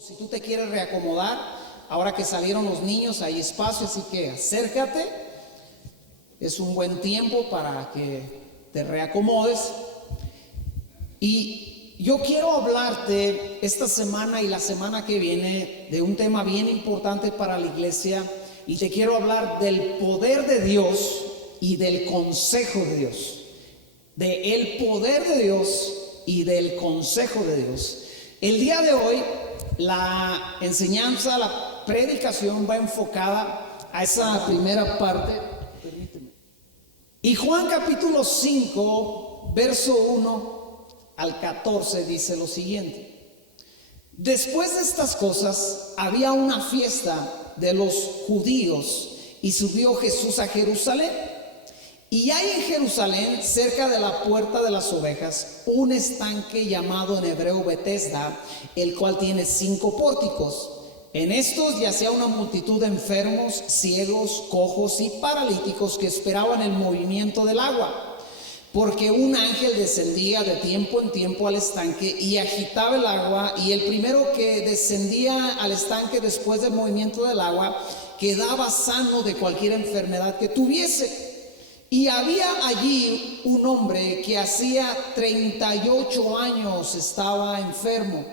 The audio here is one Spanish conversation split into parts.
Si tú te quieres reacomodar, ahora que salieron los niños, hay espacio, así que acércate. Es un buen tiempo para que te reacomodes. Y yo quiero hablarte esta semana y la semana que viene de un tema bien importante para la iglesia. Y te quiero hablar del poder de Dios y del consejo de Dios. Del poder de Dios y del consejo de Dios. El día de hoy, la enseñanza, la predicación va enfocada a esa primera parte. Y Juan capítulo 5, verso 1 al 14 dice lo siguiente: después de estas cosas había una fiesta de los judíos y subió Jesús a Jerusalén. Y hay en Jerusalén, cerca de la puerta de las ovejas, un estanque llamado en hebreo Betesda, el cual tiene 5 pórticos. En estos yacía una multitud de enfermos, ciegos, cojos y paralíticos que esperaban el movimiento del agua. Porque un ángel descendía de tiempo en tiempo al estanque y agitaba el agua, y el primero que descendía al estanque después del movimiento del agua quedaba sano de cualquier enfermedad que tuviese. Y había allí un hombre que hacía 38 años estaba enfermo.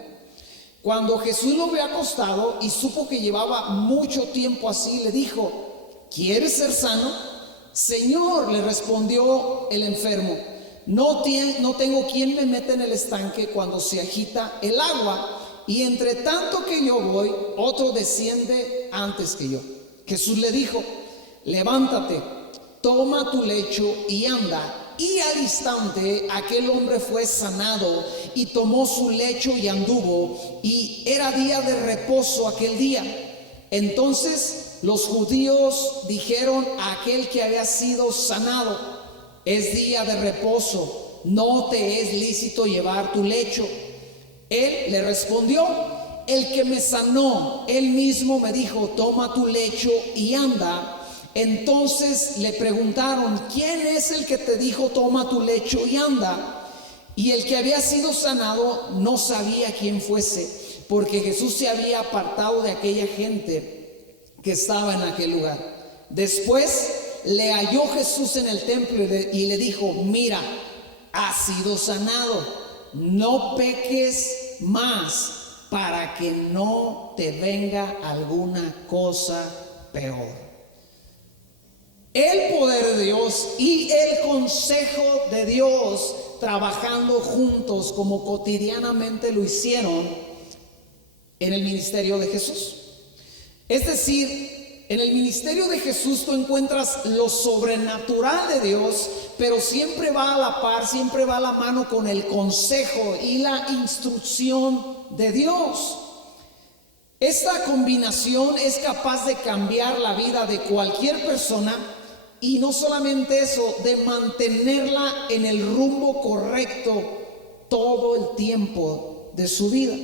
Cuando Jesús lo vio acostado y supo que llevaba mucho tiempo así, le dijo: ¿quieres ser sano? Señor, le respondió el enfermo, no tengo quien me meta en el estanque cuando se agita el agua, y entre tanto que yo voy, otro desciende antes que yo. Jesús le dijo: levántate, toma tu lecho y anda. Y al instante aquel hombre fue sanado y tomó su lecho y anduvo, y era día de reposo aquel día. Entonces los judíos dijeron a aquel que había sido sanado: es día de reposo, no te es lícito llevar tu lecho. Él le respondió: el que me sanó, él mismo me dijo, toma tu lecho y anda. Entonces le preguntaron: ¿quién es el que te dijo toma tu lecho y anda? Y el que había sido sanado no sabía quién fuese, porque Jesús se había apartado de aquella gente que estaba en aquel lugar. Después le halló Jesús en el templo y le dijo: mira, has sido sanado, no peques más, para que no te venga alguna cosa peor. El poder de Dios y el consejo de Dios trabajando juntos como cotidianamente lo hicieron en el ministerio de Jesús. Es decir, en el ministerio de Jesús tú encuentras lo sobrenatural de Dios, pero siempre va a la par, siempre va a la mano con el consejo y la instrucción de Dios. Esta combinación es capaz de cambiar la vida de cualquier persona. Y no solamente eso, de mantenerla en el rumbo correcto todo el tiempo de su vida.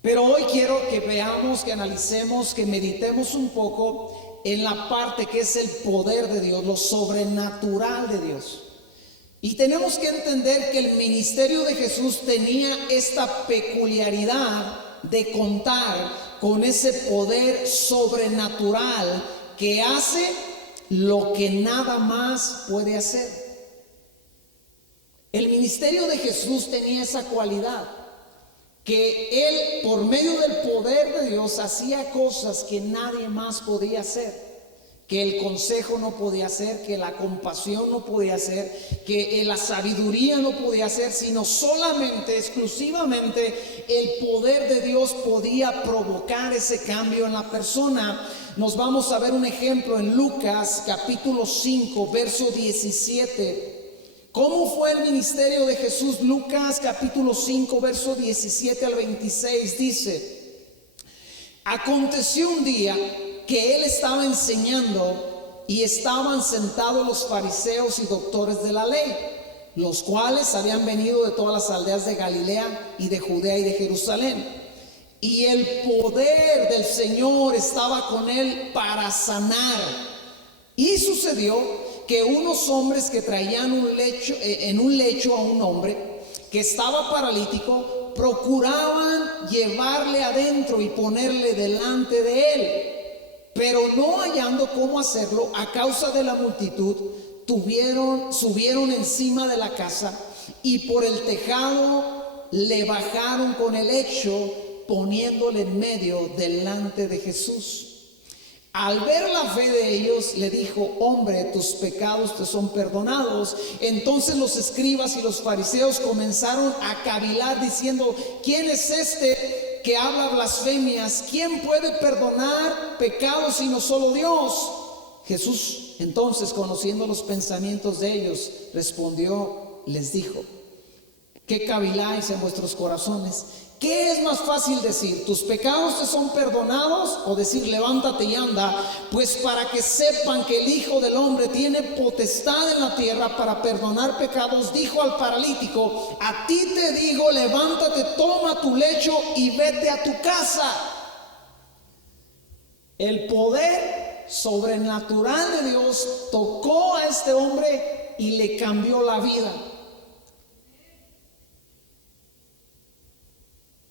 Pero hoy quiero que veamos, que analicemos, que meditemos un poco en la parte que es el poder de Dios, lo sobrenatural de Dios. Y tenemos que entender que el ministerio de Jesús tenía esta peculiaridad de contar con ese poder sobrenatural que hace lo que nada más puede hacer. El ministerio de Jesús tenía esa cualidad, que Él, por medio del poder de Dios, hacía cosas que nadie más podía hacer, que el consejo no podía hacer, que la compasión no podía hacer, que la sabiduría no podía hacer, sino solamente, exclusivamente, el poder de Dios podía provocar ese cambio en la persona. Nos vamos a ver un ejemplo en Lucas capítulo 5, verso 17. ¿Cómo fue el ministerio de Jesús? Lucas capítulo 5, verso 17 al 26 dice: aconteció un día que él estaba enseñando y estaban sentados los fariseos y doctores de la ley, los cuales habían venido de todas las aldeas de Galilea y de Judea y de Jerusalén. Y el poder del Señor estaba con él para sanar. Y sucedió que unos hombres que traían en un lecho a un hombre que estaba paralítico, procuraban llevarle adentro y ponerle delante de él, pero no hallando cómo hacerlo a causa de la multitud, subieron encima de la casa y por el tejado le bajaron con el lecho, poniéndole en medio delante de Jesús. Al ver la fe de ellos, le dijo: hombre, tus pecados te son perdonados. Entonces los escribas y los fariseos comenzaron a cavilar diciendo: ¿quién es este que habla blasfemias? ¿Quién puede perdonar pecados sino solo Dios? Jesús, entonces, conociendo los pensamientos de ellos, respondió, les dijo: ¿qué caviláis en vuestros corazones? ¿Qué es más fácil decir, tus pecados te son perdonados, o decir, levántate y anda? Pues para que sepan que el Hijo del Hombre tiene potestad en la tierra para perdonar pecados, dijo al paralítico: a ti te digo, levántate, toma tu lecho y vete a tu casa. El poder sobrenatural de Dios tocó a este hombre y le cambió la vida.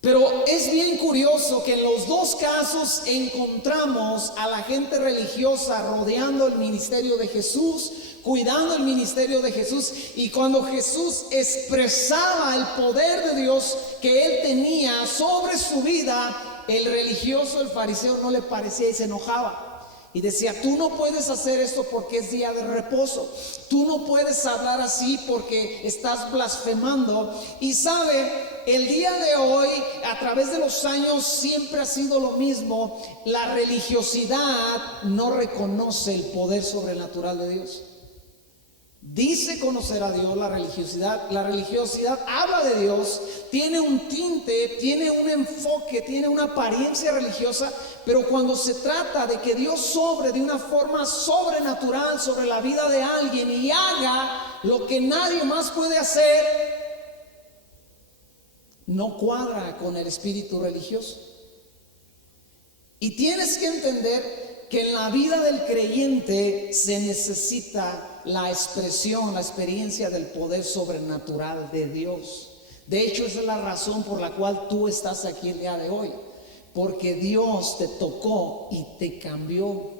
Pero es bien curioso que en los dos casos encontramos a la gente religiosa rodeando el ministerio de Jesús, cuidando el ministerio de Jesús, y cuando Jesús expresaba el poder de Dios que él tenía sobre su vida, el religioso, el fariseo, no le parecía y se enojaba. Y decía: tú no puedes hacer esto porque es día de reposo. Tú no puedes hablar así porque estás blasfemando. Y sabe, el día de hoy, a través de los años, siempre ha sido lo mismo. La religiosidad no reconoce el poder sobrenatural de Dios. Dice conocer a Dios. La religiosidad habla de Dios, tiene un tinte, tiene un enfoque, tiene una apariencia religiosa, pero cuando se trata de que Dios sobre de una forma sobrenatural sobre la vida de alguien y haga lo que nadie más puede hacer, no cuadra con el espíritu religioso. Y tienes que entender que en la vida del creyente se necesita la expresión, la experiencia del poder sobrenatural de Dios. De hecho, esa es la razón por la cual tú estás aquí el día de hoy, porque Dios te tocó y te cambió.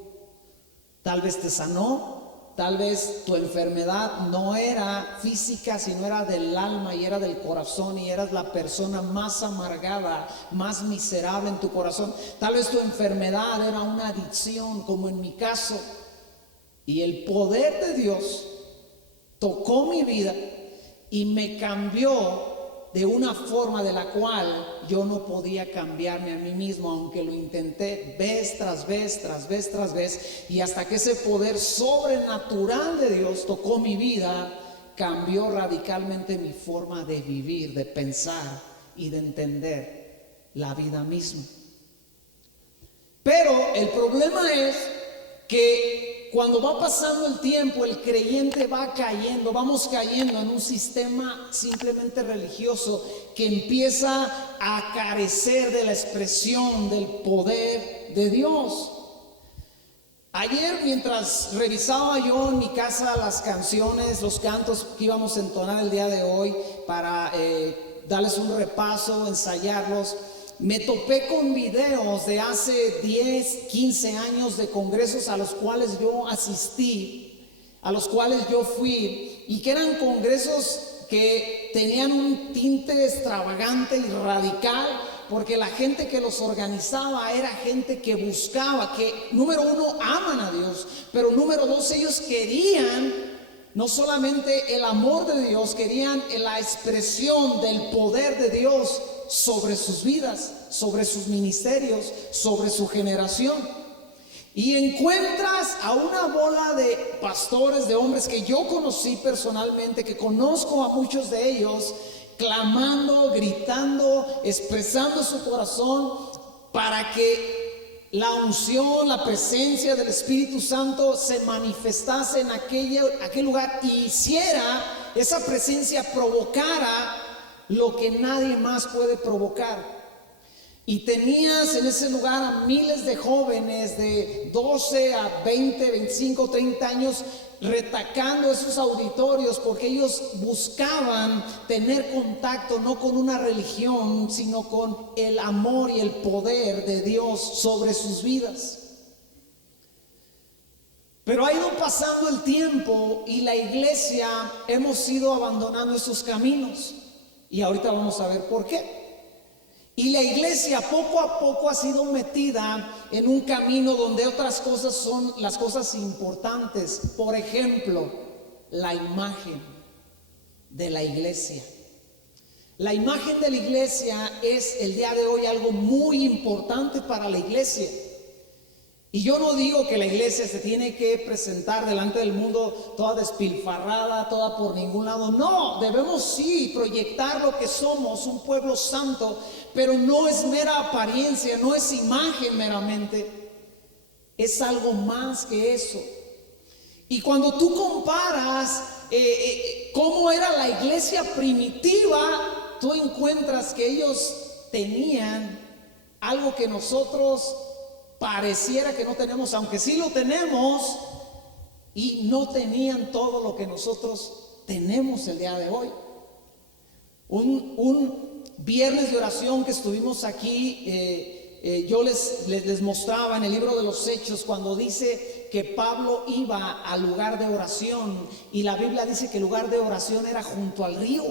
Tal vez te sanó, tal vez tu enfermedad no era física, sino era del alma y era del corazón, y eras la persona más amargada, más miserable en tu corazón. Tal vez tu enfermedad era una adicción, como en mi caso. Y el poder de Dios tocó mi vida y me cambió de una forma de la cual yo no podía cambiarme a mí mismo, aunque lo intenté vez tras vez, tras vez, tras vez. Y hasta que ese poder sobrenatural de Dios tocó mi vida, cambió radicalmente mi forma de vivir, de pensar y de entender la vida misma. Pero el problema es que cuando va pasando el tiempo, el creyente va cayendo, vamos cayendo en un sistema simplemente religioso que empieza a carecer de la expresión del poder de Dios. Ayer, mientras revisaba yo en mi casa las canciones, los cantos que íbamos a entonar el día de hoy para darles un repaso, ensayarlos, me topé con videos de hace 10, 15 años de congresos a los cuales yo asistí, a los cuales yo fui, y que eran congresos que tenían un tinte extravagante y radical, porque la gente que los organizaba era gente que buscaba, que número uno, aman a Dios, pero número dos, ellos querían no solamente el amor de Dios, querían la expresión del poder de Dios sobre sus vidas, sobre sus ministerios, sobre su generación. Y encuentras a una bola de pastores, de hombres que yo conocí personalmente, que conozco a muchos de ellos, clamando, gritando, expresando su corazón para que la unción, la presencia del Espíritu Santo se manifestase en aquel lugar y hiciera, esa presencia provocara lo que nadie más puede provocar. Y tenías en ese lugar a miles de jóvenes de 12 a 20, 25, 30 años retacando esos auditorios porque ellos buscaban tener contacto no con una religión, sino con el amor y el poder de Dios sobre sus vidas. Pero ha ido pasando el tiempo y la iglesia hemos ido abandonando esos caminos. Y ahorita vamos a ver por qué. Y la iglesia poco a poco ha sido metida en un camino donde otras cosas son las cosas importantes. Por ejemplo, la imagen de la iglesia. La imagen de la iglesia es el día de hoy algo muy importante para la iglesia. Y yo no digo que la iglesia se tiene que presentar delante del mundo toda despilfarrada, toda por ningún lado. No, debemos sí proyectar lo que somos, un pueblo santo, pero no es mera apariencia, no es imagen meramente, es algo más que eso. Y cuando tú comparas cómo era la iglesia primitiva, tú encuentras que ellos tenían algo que nosotros pareciera que no tenemos, aunque sí lo tenemos, y no tenían todo lo que nosotros tenemos el día de hoy. Un viernes de oración que estuvimos aquí, yo les mostraba en el libro de los Hechos cuando dice que Pablo iba al lugar de oración, y la Biblia dice que el lugar de oración era junto al río.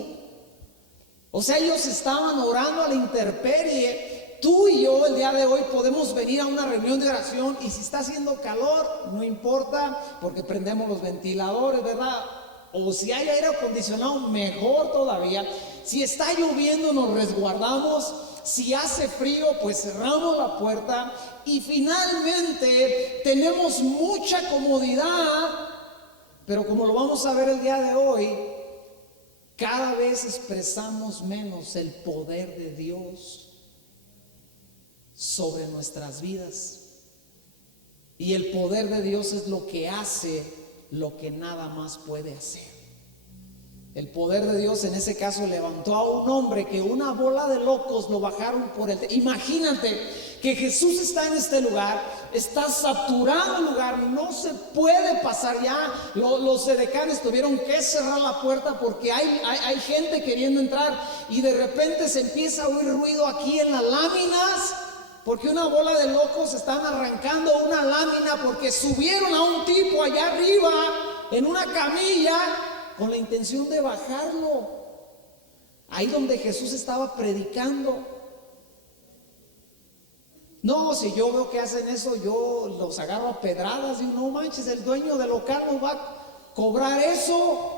O sea, ellos estaban orando a la intemperie. Tú y yo el día de hoy podemos venir a una reunión de oración y si está haciendo calor, no importa, porque prendemos los ventiladores, ¿verdad? O si hay aire acondicionado, mejor todavía. Si está lloviendo, nos resguardamos. Si hace frío, pues cerramos la puerta. Y finalmente tenemos mucha comodidad. Pero como lo vamos a ver el día de hoy, cada vez expresamos menos el poder de Dios sobre nuestras vidas. Y el poder de Dios es lo que hace lo que nada más puede hacer. El poder de Dios en ese caso levantó a un hombre que una bola de locos lo bajaron por el... Imagínate que Jesús está en este lugar, está saturado el lugar, no se puede pasar ya. Los edecanes tuvieron que cerrar la puerta porque hay gente queriendo entrar, y de repente se empieza a oír ruido aquí en las láminas, porque una bola de locos están arrancando una lámina porque subieron a un tipo allá arriba en una camilla con la intención de bajarlo. Ahí donde Jesús estaba predicando. No, si yo veo que hacen eso, yo los agarro a pedradas. Y no manches, el dueño del local no va a cobrar eso.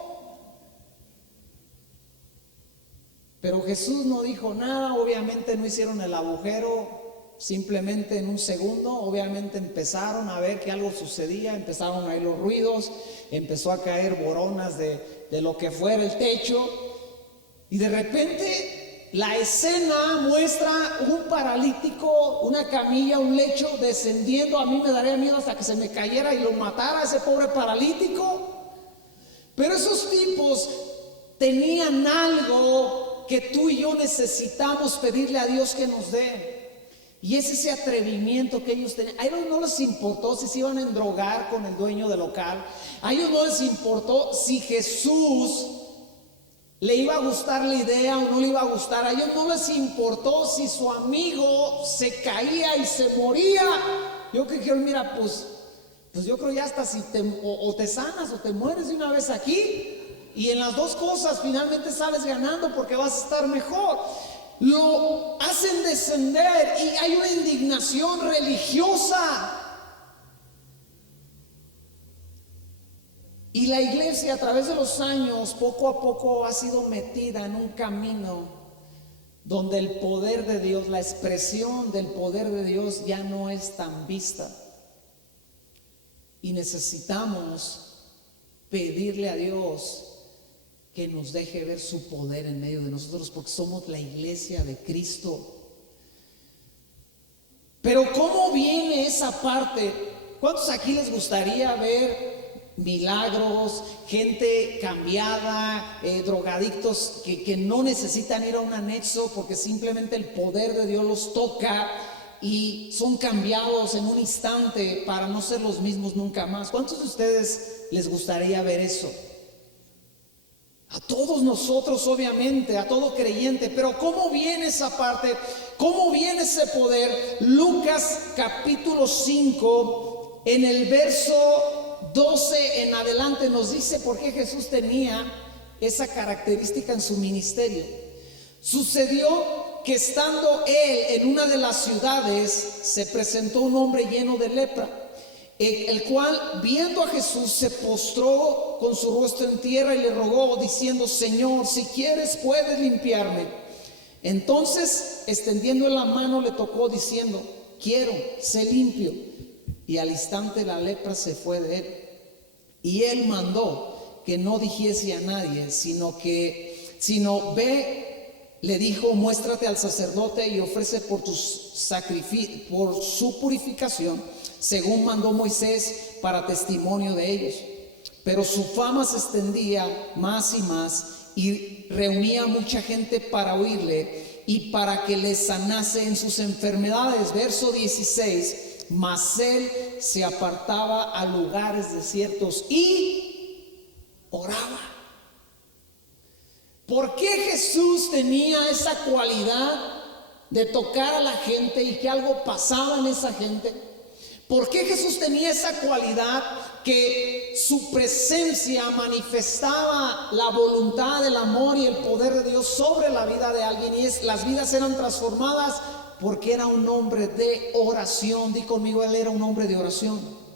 Pero Jesús no dijo nada. Obviamente no hicieron el agujero simplemente en un segundo. Obviamente empezaron a ver que algo sucedía, empezaron a oír los ruidos, empezó a caer boronas de lo que fuera el techo, y de repente la escena muestra un paralítico, una camilla, un lecho descendiendo. A mí me daría miedo hasta que se me cayera y lo matara ese pobre paralítico. Pero esos tipos tenían algo que tú y yo necesitamos pedirle a Dios que nos dé. Y es ese atrevimiento que ellos tenían. A ellos no les importó si se iban a endrogar con el dueño del local. A ellos no les importó si Jesús le iba a gustar la idea o no le iba a gustar. A ellos no les importó si su amigo se caía y se moría. Yo que quiero, mira, pues yo creo ya hasta si o te sanas o te mueres de una vez aquí. Y en las dos cosas finalmente sales ganando porque vas a estar mejor. Lo hacen descender y hay una indignación religiosa. Y la iglesia a través de los años poco a poco ha sido metida en un camino donde el poder de Dios, la expresión del poder de Dios ya no es tan vista. Y necesitamos pedirle a Dios que nos deje ver su poder en medio de nosotros, porque somos la iglesia de Cristo. Pero ¿cómo viene esa parte? ¿Cuántos aquí les gustaría ver milagros, gente cambiada, drogadictos que no necesitan ir a un anexo porque simplemente el poder de Dios los toca y son cambiados en un instante para no ser los mismos nunca más. ¿Cuántos de ustedes les gustaría ver eso? A todos nosotros, obviamente, a todo creyente. Pero ¿cómo viene esa parte? ¿Cómo viene ese poder? Lucas capítulo 5, en el verso 12 en adelante, nos dice por qué Jesús tenía esa característica en su ministerio. Sucedió que estando él en una de las ciudades, se presentó un hombre lleno de lepra, el cual, viendo a Jesús, se postró con su rostro en tierra y le rogó, diciendo: Señor, si quieres, puedes limpiarme. Entonces, extendiendo la mano, le tocó, diciendo: quiero, sé limpio. Y al instante la lepra se fue de él. Y él mandó que no dijese a nadie, sino ve, le dijo: muéstrate al sacerdote y ofrece por su purificación, según mandó Moisés, para testimonio de ellos. Pero su fama se extendía más y más, y reunía mucha gente para oírle y para que le sanase en sus enfermedades. Verso 16. Mas él se apartaba a lugares desiertos y oraba. ¿Por qué Jesús tenía esa cualidad de tocar a la gente y que algo pasaba en esa gente? ¿Por qué Jesús tenía esa cualidad que su presencia manifestaba la voluntad, el amor y el poder de Dios sobre la vida de alguien? Y las vidas eran transformadas porque era un hombre de oración. Di conmigo, él era un hombre de oración.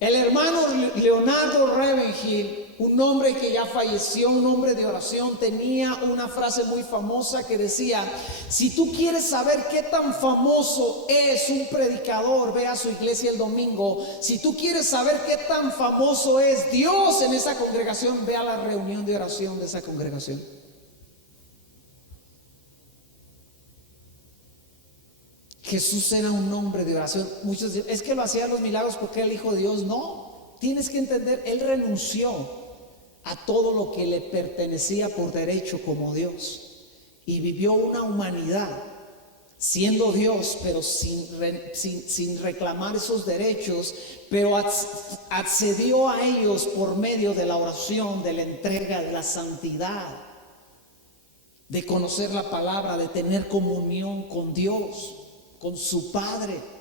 El hermano Leonardo Ravenhill, un hombre que ya falleció, un hombre de oración, tenía una frase muy famosa que decía: si tú quieres saber qué tan famoso es un predicador, ve a su iglesia el domingo. Si tú quieres saber qué tan famoso es Dios en esa congregación, ve a la reunión de oración de esa congregación. Jesús era un hombre de oración. Muchos dicen: es que lo hacía los milagros porque era el Hijo de Dios. No, tienes que entender, él renunció a todo lo que le pertenecía por derecho como Dios y vivió una humanidad siendo Dios, pero sin reclamar esos derechos, pero accedió a ellos por medio de la oración, de la entrega, de la santidad, de conocer la palabra, de tener comunión con Dios, con su Padre.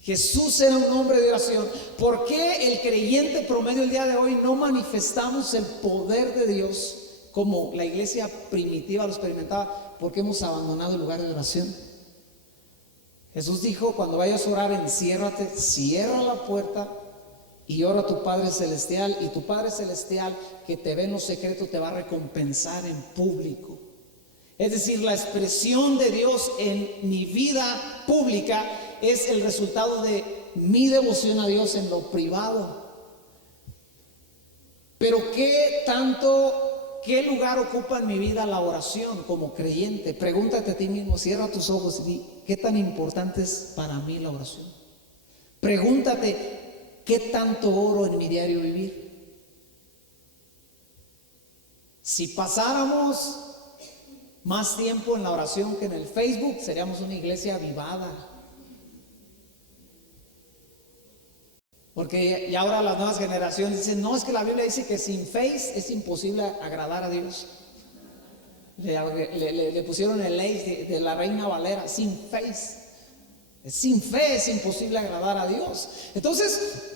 Jesús era un hombre de oración. ¿Por qué el creyente promedio el día de hoy no manifestamos el poder de Dios como la iglesia primitiva lo experimentaba? Porque hemos abandonado el lugar de oración. Jesús dijo: cuando vayas a orar, enciérrate, cierra la puerta y ora a tu Padre Celestial, y tu Padre Celestial que te ve en lo secreto te va a recompensar en público. Es decir, la expresión de Dios en mi vida pública es el resultado de mi devoción a Dios en lo privado. Pero ¿qué lugar ocupa en mi vida la oración como creyente? Pregúntate a ti mismo, cierra tus ojos y di: ¿qué tan importante es para mí la oración? Pregúntate: ¿qué tanto oro en mi diario vivir? Si pasáramos más tiempo en la oración que en el Facebook, seríamos una iglesia avivada. Porque ya ahora las nuevas generaciones dicen: no, es que la Biblia dice que sin fe es imposible agradar a Dios. Le pusieron el ley de la Reina Valera: sin fe es imposible agradar a Dios. Entonces,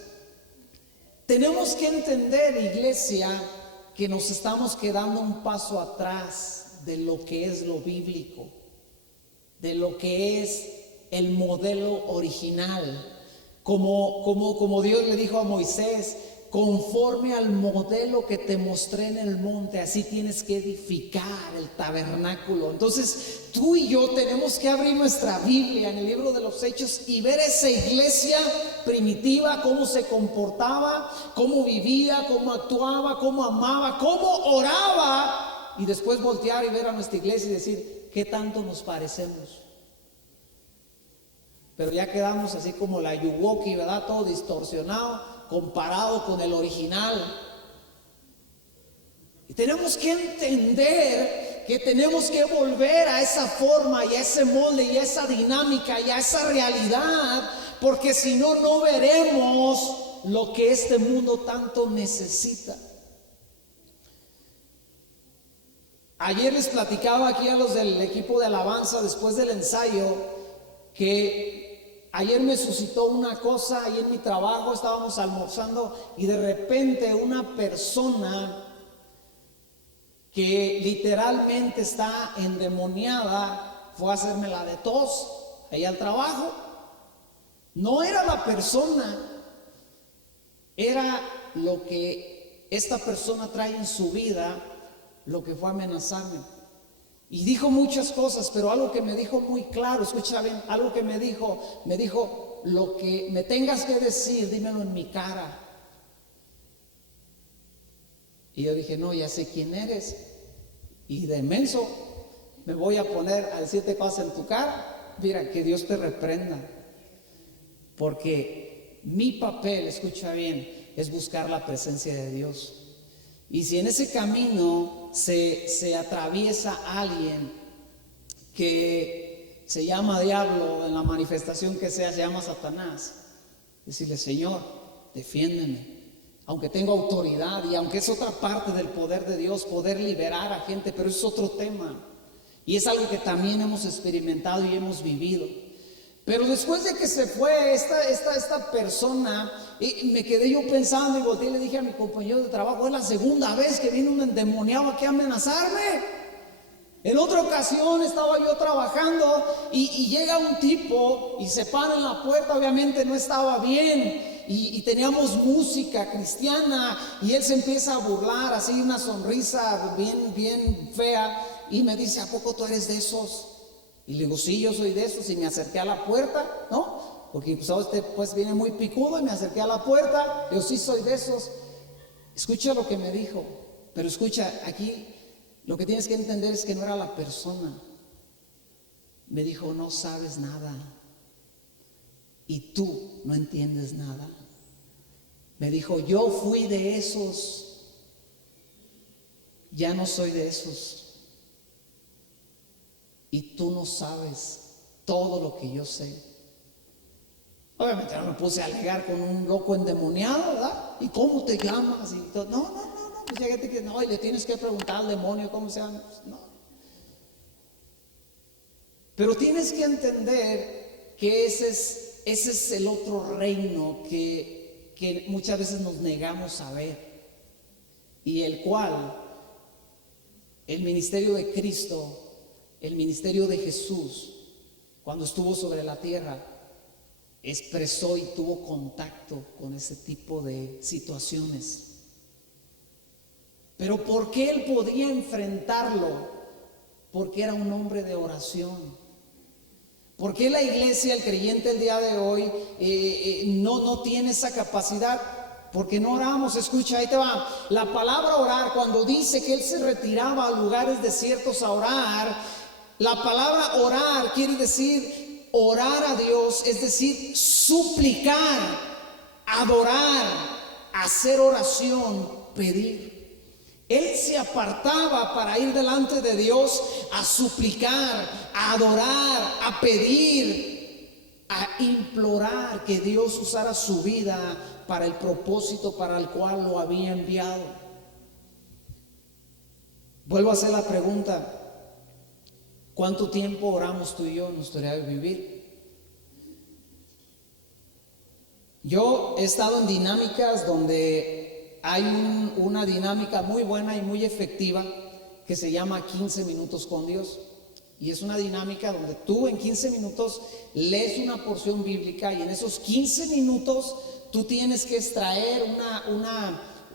tenemos que entender, iglesia, que nos estamos quedando un paso atrás de lo que es lo bíblico, de lo que es el modelo original. Como Dios le dijo a Moisés: conforme al modelo que te mostré en el monte, así tienes que edificar el tabernáculo. Entonces tú y yo tenemos que abrir nuestra Biblia en el libro de los Hechos y ver esa iglesia primitiva, cómo se comportaba, cómo vivía, cómo actuaba, cómo amaba, cómo oraba, y después voltear y ver a nuestra iglesia y decir: ¿qué tanto nos parecemos? pero ya quedamos así como la Yuwoki, ¿verdad? Todo distorsionado comparado con el original. Y tenemos que entender que tenemos que volver a esa forma y a ese molde y a esa dinámica y a esa realidad, porque si no, no veremos lo que este mundo tanto necesita. Ayer les platicaba aquí a los del equipo de alabanza después del ensayo que ayer me suscitó una cosa ahí en mi trabajo. Estábamos almorzando y de repente una persona que literalmente está endemoniada fue a hacerme la de tos ahí al trabajo. No era la persona, era lo que esta persona trae en su vida, lo que fue a amenazarme. Y dijo muchas cosas, pero algo que me dijo muy claro, escucha bien, algo que me dijo, lo que me tengas que decir, dímelo en mi cara. Y yo dije, no, ya sé quién eres. Y de menso me voy a poner a decirte cosas en tu cara. Mira, que Dios te reprenda. Porque mi papel, escucha bien, es buscar la presencia de Dios. Y si en ese camino se atraviesa alguien que se llama diablo, en la manifestación que sea, se llama Satanás, decirle, Señor, defiéndeme. Aunque tengo autoridad y aunque es otra parte del poder de Dios, poder liberar a gente, pero es otro tema. Y es algo que también hemos experimentado y hemos vivido. Pero después de que se fue esta persona, me quedé yo pensando y volteé y le dije a mi compañero de trabajo, es la segunda vez que viene un endemoniado aquí a amenazarme. En otra ocasión estaba yo trabajando y llega un tipo y se para en la puerta, obviamente no estaba bien. Y teníamos música cristiana y él se empieza a burlar, así una sonrisa bien fea, y me dice, ¿a poco tú eres de esos? Y le digo, sí, yo soy de esos. Y me acerqué a la puerta, ¿no? Porque pues viene muy picudo, y me acerqué a la puerta. Yo sí soy de esos. Escucha lo que me dijo, pero escucha, aquí lo que tienes que entender es que no era la persona. Me dijo, no sabes nada y tú no entiendes nada. Me dijo, yo fui de esos, ya no soy de esos. Y tú no sabes todo lo que yo sé. Obviamente no me puse a alegar con un loco endemoniado, ¿verdad? ¿Y cómo te llamas? Y todo. No, pues llegué que no, y le tienes que preguntar al demonio cómo se llama. Pues no. Pero tienes que entender que ese es el otro reino que muchas veces nos negamos a ver, y el cual el ministerio de Cristo, el ministerio de Jesús, cuando estuvo sobre la tierra, expresó y tuvo contacto con ese tipo de situaciones. Pero ¿por qué él podía enfrentarlo? Porque era un hombre de oración. ¿Por qué la iglesia, el creyente el día de hoy no tiene esa capacidad? Porque no oramos. Escucha, ahí te va. La palabra orar, cuando dice que él se retiraba a lugares desiertos a orar, la palabra orar quiere decir orar a Dios, es decir, suplicar, adorar, hacer oración, pedir. Él se apartaba para ir delante de Dios a suplicar, a adorar, a pedir, a implorar que Dios usara su vida para el propósito para el cual lo había enviado. Vuelvo a hacer la pregunta: ¿cuánto tiempo oramos tú y yo en nuestro diario vivir? Yo he estado en dinámicas donde hay una dinámica muy buena y muy efectiva que se llama 15 minutos con Dios. Y es una dinámica donde tú en 15 minutos lees una porción bíblica, y en esos 15 minutos tú tienes que extraer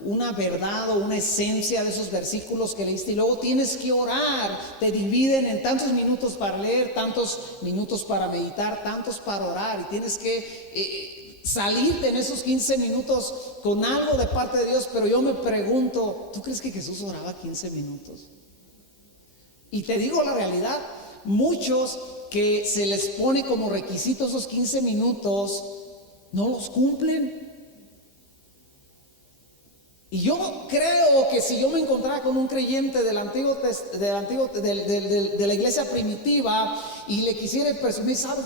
una verdad o una esencia de esos versículos que leíste, y luego tienes que orar. Te dividen en tantos minutos para leer, tantos minutos para meditar, tantos para orar, y tienes que salirte en esos 15 minutos con algo de parte de Dios. Pero yo me pregunto, ¿tú crees que Jesús oraba 15 minutos? Y te digo la realidad, muchos que se les pone como requisito esos 15 minutos, no los cumplen. Y yo creo que si yo me encontrara con un creyente de la iglesia primitiva y le quisiera presumir, ¿sabes?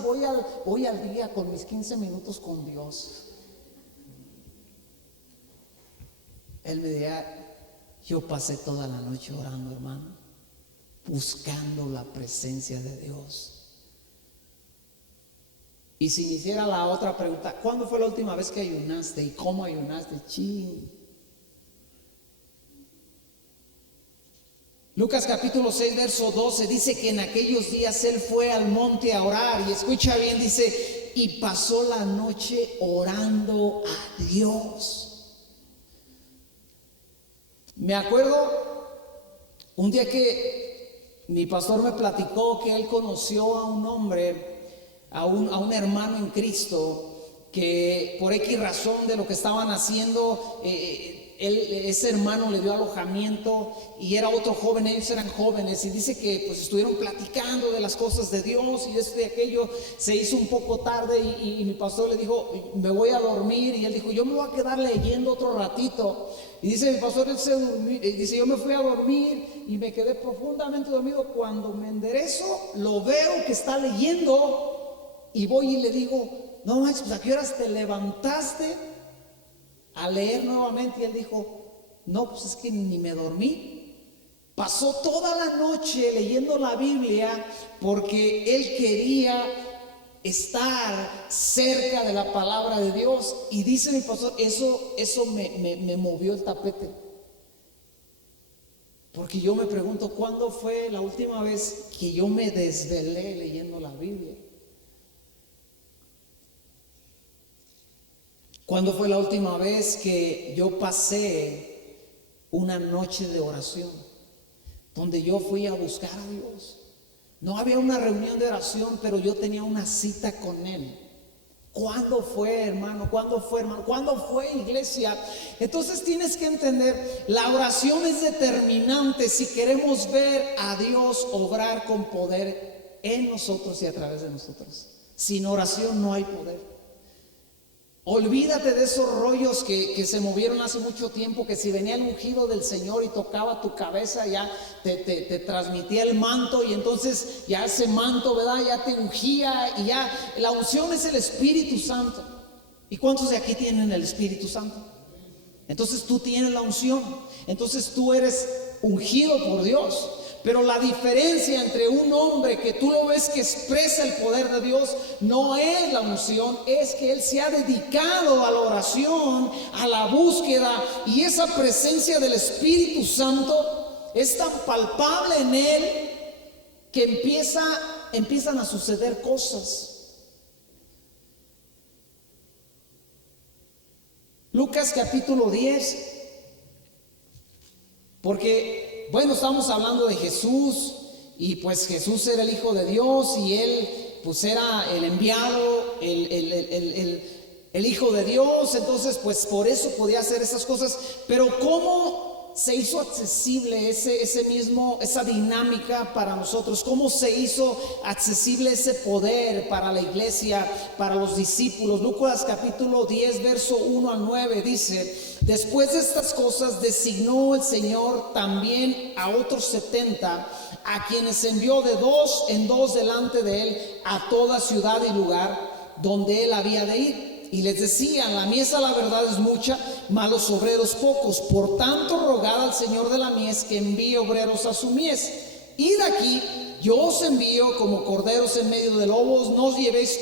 Voy al día con mis 15 minutos con Dios. Él me diría, yo pasé toda la noche orando, hermano, buscando la presencia de Dios. Y si me hiciera la otra pregunta, ¿cuándo fue la última vez que ayunaste? ¿Y cómo ayunaste? Chin. Lucas capítulo 6 verso 12 dice que en aquellos días él fue al monte a orar, y escucha bien, dice, y pasó la noche orando a Dios. Me acuerdo un día que mi pastor me platicó que él conoció a un hombre, a un hermano en Cristo, que por X razón de lo que estaban haciendo, ese hermano le dio alojamiento, y era otro joven, ellos eran jóvenes, y dice que pues estuvieron platicando de las cosas de Dios y esto y aquello. Se hizo un poco tarde y mi pastor le dijo, me voy a dormir, y él dijo, yo me voy a quedar leyendo otro ratito. Y dice mi pastor, él se durmió, dice, yo me fui a dormir y me quedé profundamente dormido. Cuando me enderezo, lo veo que está leyendo, y voy y le digo, no manches, pues ¿a qué horas te levantaste a leer nuevamente? Y él dijo, no, pues es que ni me dormí. Pasó toda la noche leyendo la Biblia porque él quería estar cerca de la palabra de Dios. Y dice mi pastor, eso me movió el tapete, porque yo me pregunto, ¿cuándo fue la última vez que yo me desvelé leyendo la Biblia? ¿Cuándo fue la última vez que yo pasé una noche de oración donde yo fui a buscar a Dios? No había una reunión de oración, pero yo tenía una cita con Él. ¿Cuándo fue, hermano? ¿Cuándo fue, hermano? ¿Cuándo fue, iglesia? Entonces tienes que entender, la oración es determinante si queremos ver a Dios obrar con poder en nosotros y a través de nosotros. Sin oración no hay poder. Olvídate de esos rollos que se movieron hace mucho tiempo, que si venía el ungido del Señor y tocaba tu cabeza, ya te transmitía el manto, y entonces ya ese manto, ¿verdad?, ya te ungía, y ya la unción es el Espíritu Santo. ¿Y cuántos de aquí tienen el Espíritu Santo? Entonces tú tienes la unción, entonces tú eres ungido por Dios. Pero la diferencia entre un hombre que tú lo ves que expresa el poder de Dios no es la unción, es que él se ha dedicado a la oración, a la búsqueda, y esa presencia del Espíritu Santo es tan palpable en él que empiezan a suceder cosas. Lucas capítulo 10, porque bueno, estamos hablando de Jesús, y pues Jesús era el Hijo de Dios, y Él pues era el enviado, el Hijo de Dios. Entonces pues por eso podía hacer esas cosas. Pero ¿cómo se hizo accesible esa dinámica para nosotros? ¿Cómo se hizo accesible ese poder para la iglesia, para los discípulos? Lucas capítulo 10 verso 1 al 9 dice: después de estas cosas designó el Señor también a otros 70, a quienes envió de dos en dos delante de él a toda ciudad y lugar donde él había de ir. Y les decían: la mies, la verdad, es mucha, mas los obreros pocos. Por tanto, rogad al Señor de la mies que envíe obreros a su mies. Id aquí, yo os envío como corderos en medio de lobos. No os llevéis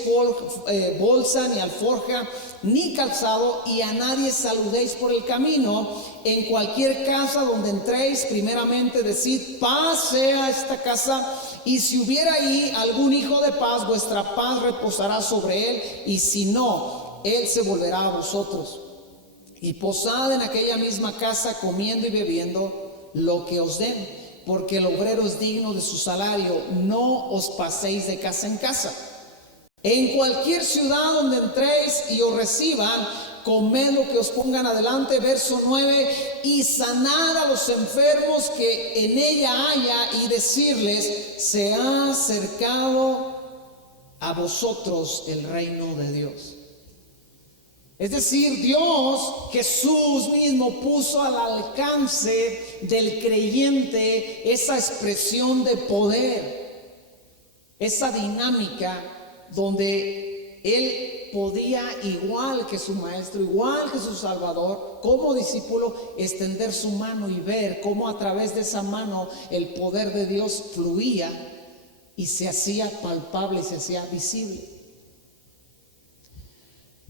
bolsa, ni alforja, ni calzado, y a nadie saludéis por el camino. En cualquier casa donde entréis, primeramente decid: paz sea esta casa. Y si hubiera ahí algún hijo de paz, vuestra paz reposará sobre él, y si no, él se volverá a vosotros. Y posad en aquella misma casa, comiendo y bebiendo lo que os den, porque el obrero es digno de su salario. No os paséis de casa en casa. En cualquier ciudad donde entréis y os reciban, comed lo que os pongan adelante. Verso 9: y sanad a los enfermos que en ella haya, y decirles: se ha acercado a vosotros el reino de Dios. Es decir, Dios, Jesús mismo puso al alcance del creyente esa expresión de poder, esa dinámica donde él podía, igual que su maestro, igual que su salvador, como discípulo, extender su mano y ver cómo a través de esa mano el poder de Dios fluía y se hacía palpable y se hacía visible.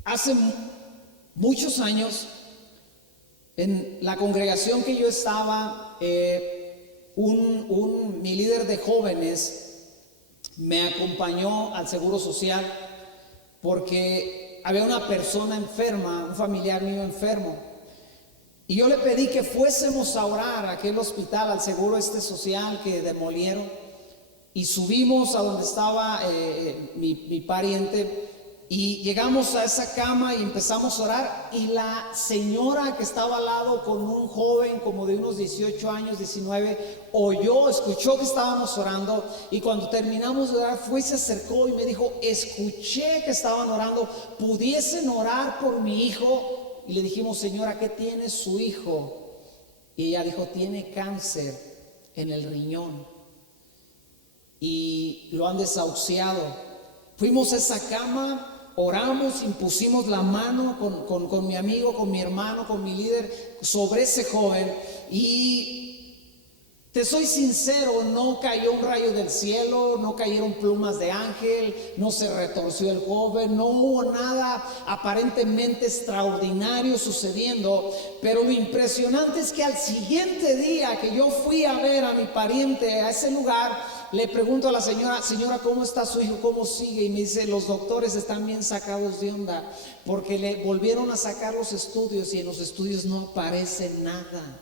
Hace muchos años, en la congregación que yo estaba, mi líder de jóvenes me acompañó al Seguro Social porque había una persona enferma, un familiar mío enfermo, y yo le pedí que fuésemos a orar a aquel hospital, al Seguro Social que demolieron, y subimos a donde estaba mi pariente. Y llegamos a esa cama y empezamos a orar, y la señora que estaba al lado con un joven como de unos 18 años, 19, escuchó que estábamos orando, y cuando terminamos de orar fue y se acercó y me dijo: escuché que estaban orando, ¿pudiesen orar por mi hijo? Y le dijimos: señora, ¿qué tiene su hijo? Y ella dijo: tiene cáncer en el riñón y lo han desahuciado. Fuimos a esa cama, oramos, impusimos la mano con mi amigo, con mi hermano, con mi líder sobre ese joven, y te soy sincero, no cayó un rayo del cielo, no cayeron plumas de ángel, no se retorció el joven, no hubo nada aparentemente extraordinario sucediendo, pero lo impresionante es que al siguiente día que yo fui a ver a mi pariente a ese lugar, le pregunto a la señora, ¿cómo está su hijo? ¿Cómo sigue? Y me dice: los doctores están bien sacados de onda porque le volvieron a sacar los estudios y en los estudios no aparece nada.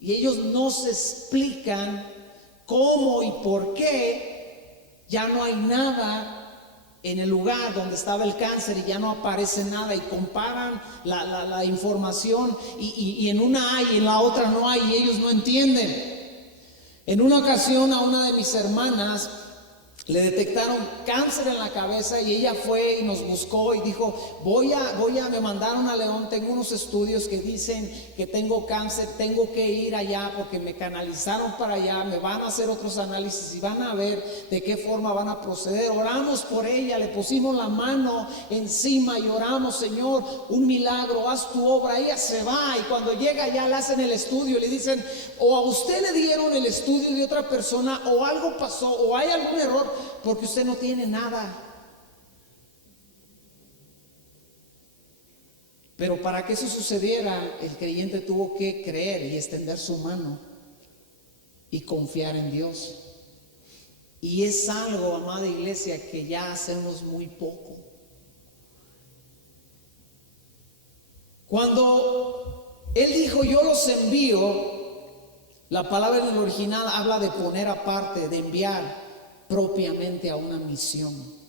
Y ellos no se explican cómo y por qué ya no hay nada en el lugar donde estaba el cáncer y ya no aparece nada, y comparan la información y en una hay y en la otra no hay, y ellos no entienden. En una ocasión a una de mis hermanas le detectaron cáncer en la cabeza, y ella fue y nos buscó y dijo: me mandaron a León, tengo unos estudios que dicen que tengo cáncer, tengo que ir allá porque me canalizaron para allá, me van a hacer otros análisis y van a ver de qué forma van a proceder. Oramos por ella, le pusimos la mano encima y oramos: Señor, un milagro, haz tu obra. Ella se va, y cuando llega allá le hacen el estudio y le dicen: o a usted le dieron el estudio de otra persona, o algo pasó, o hay algún error, porque usted no tiene nada. Pero para que eso sucediera, el creyente tuvo que creer y extender su mano y confiar en Dios. Y es algo, amada iglesia, que ya hacemos muy poco. Cuando Él dijo: yo los envío, la palabra en el original habla de poner aparte, de enviar propiamente a una misión.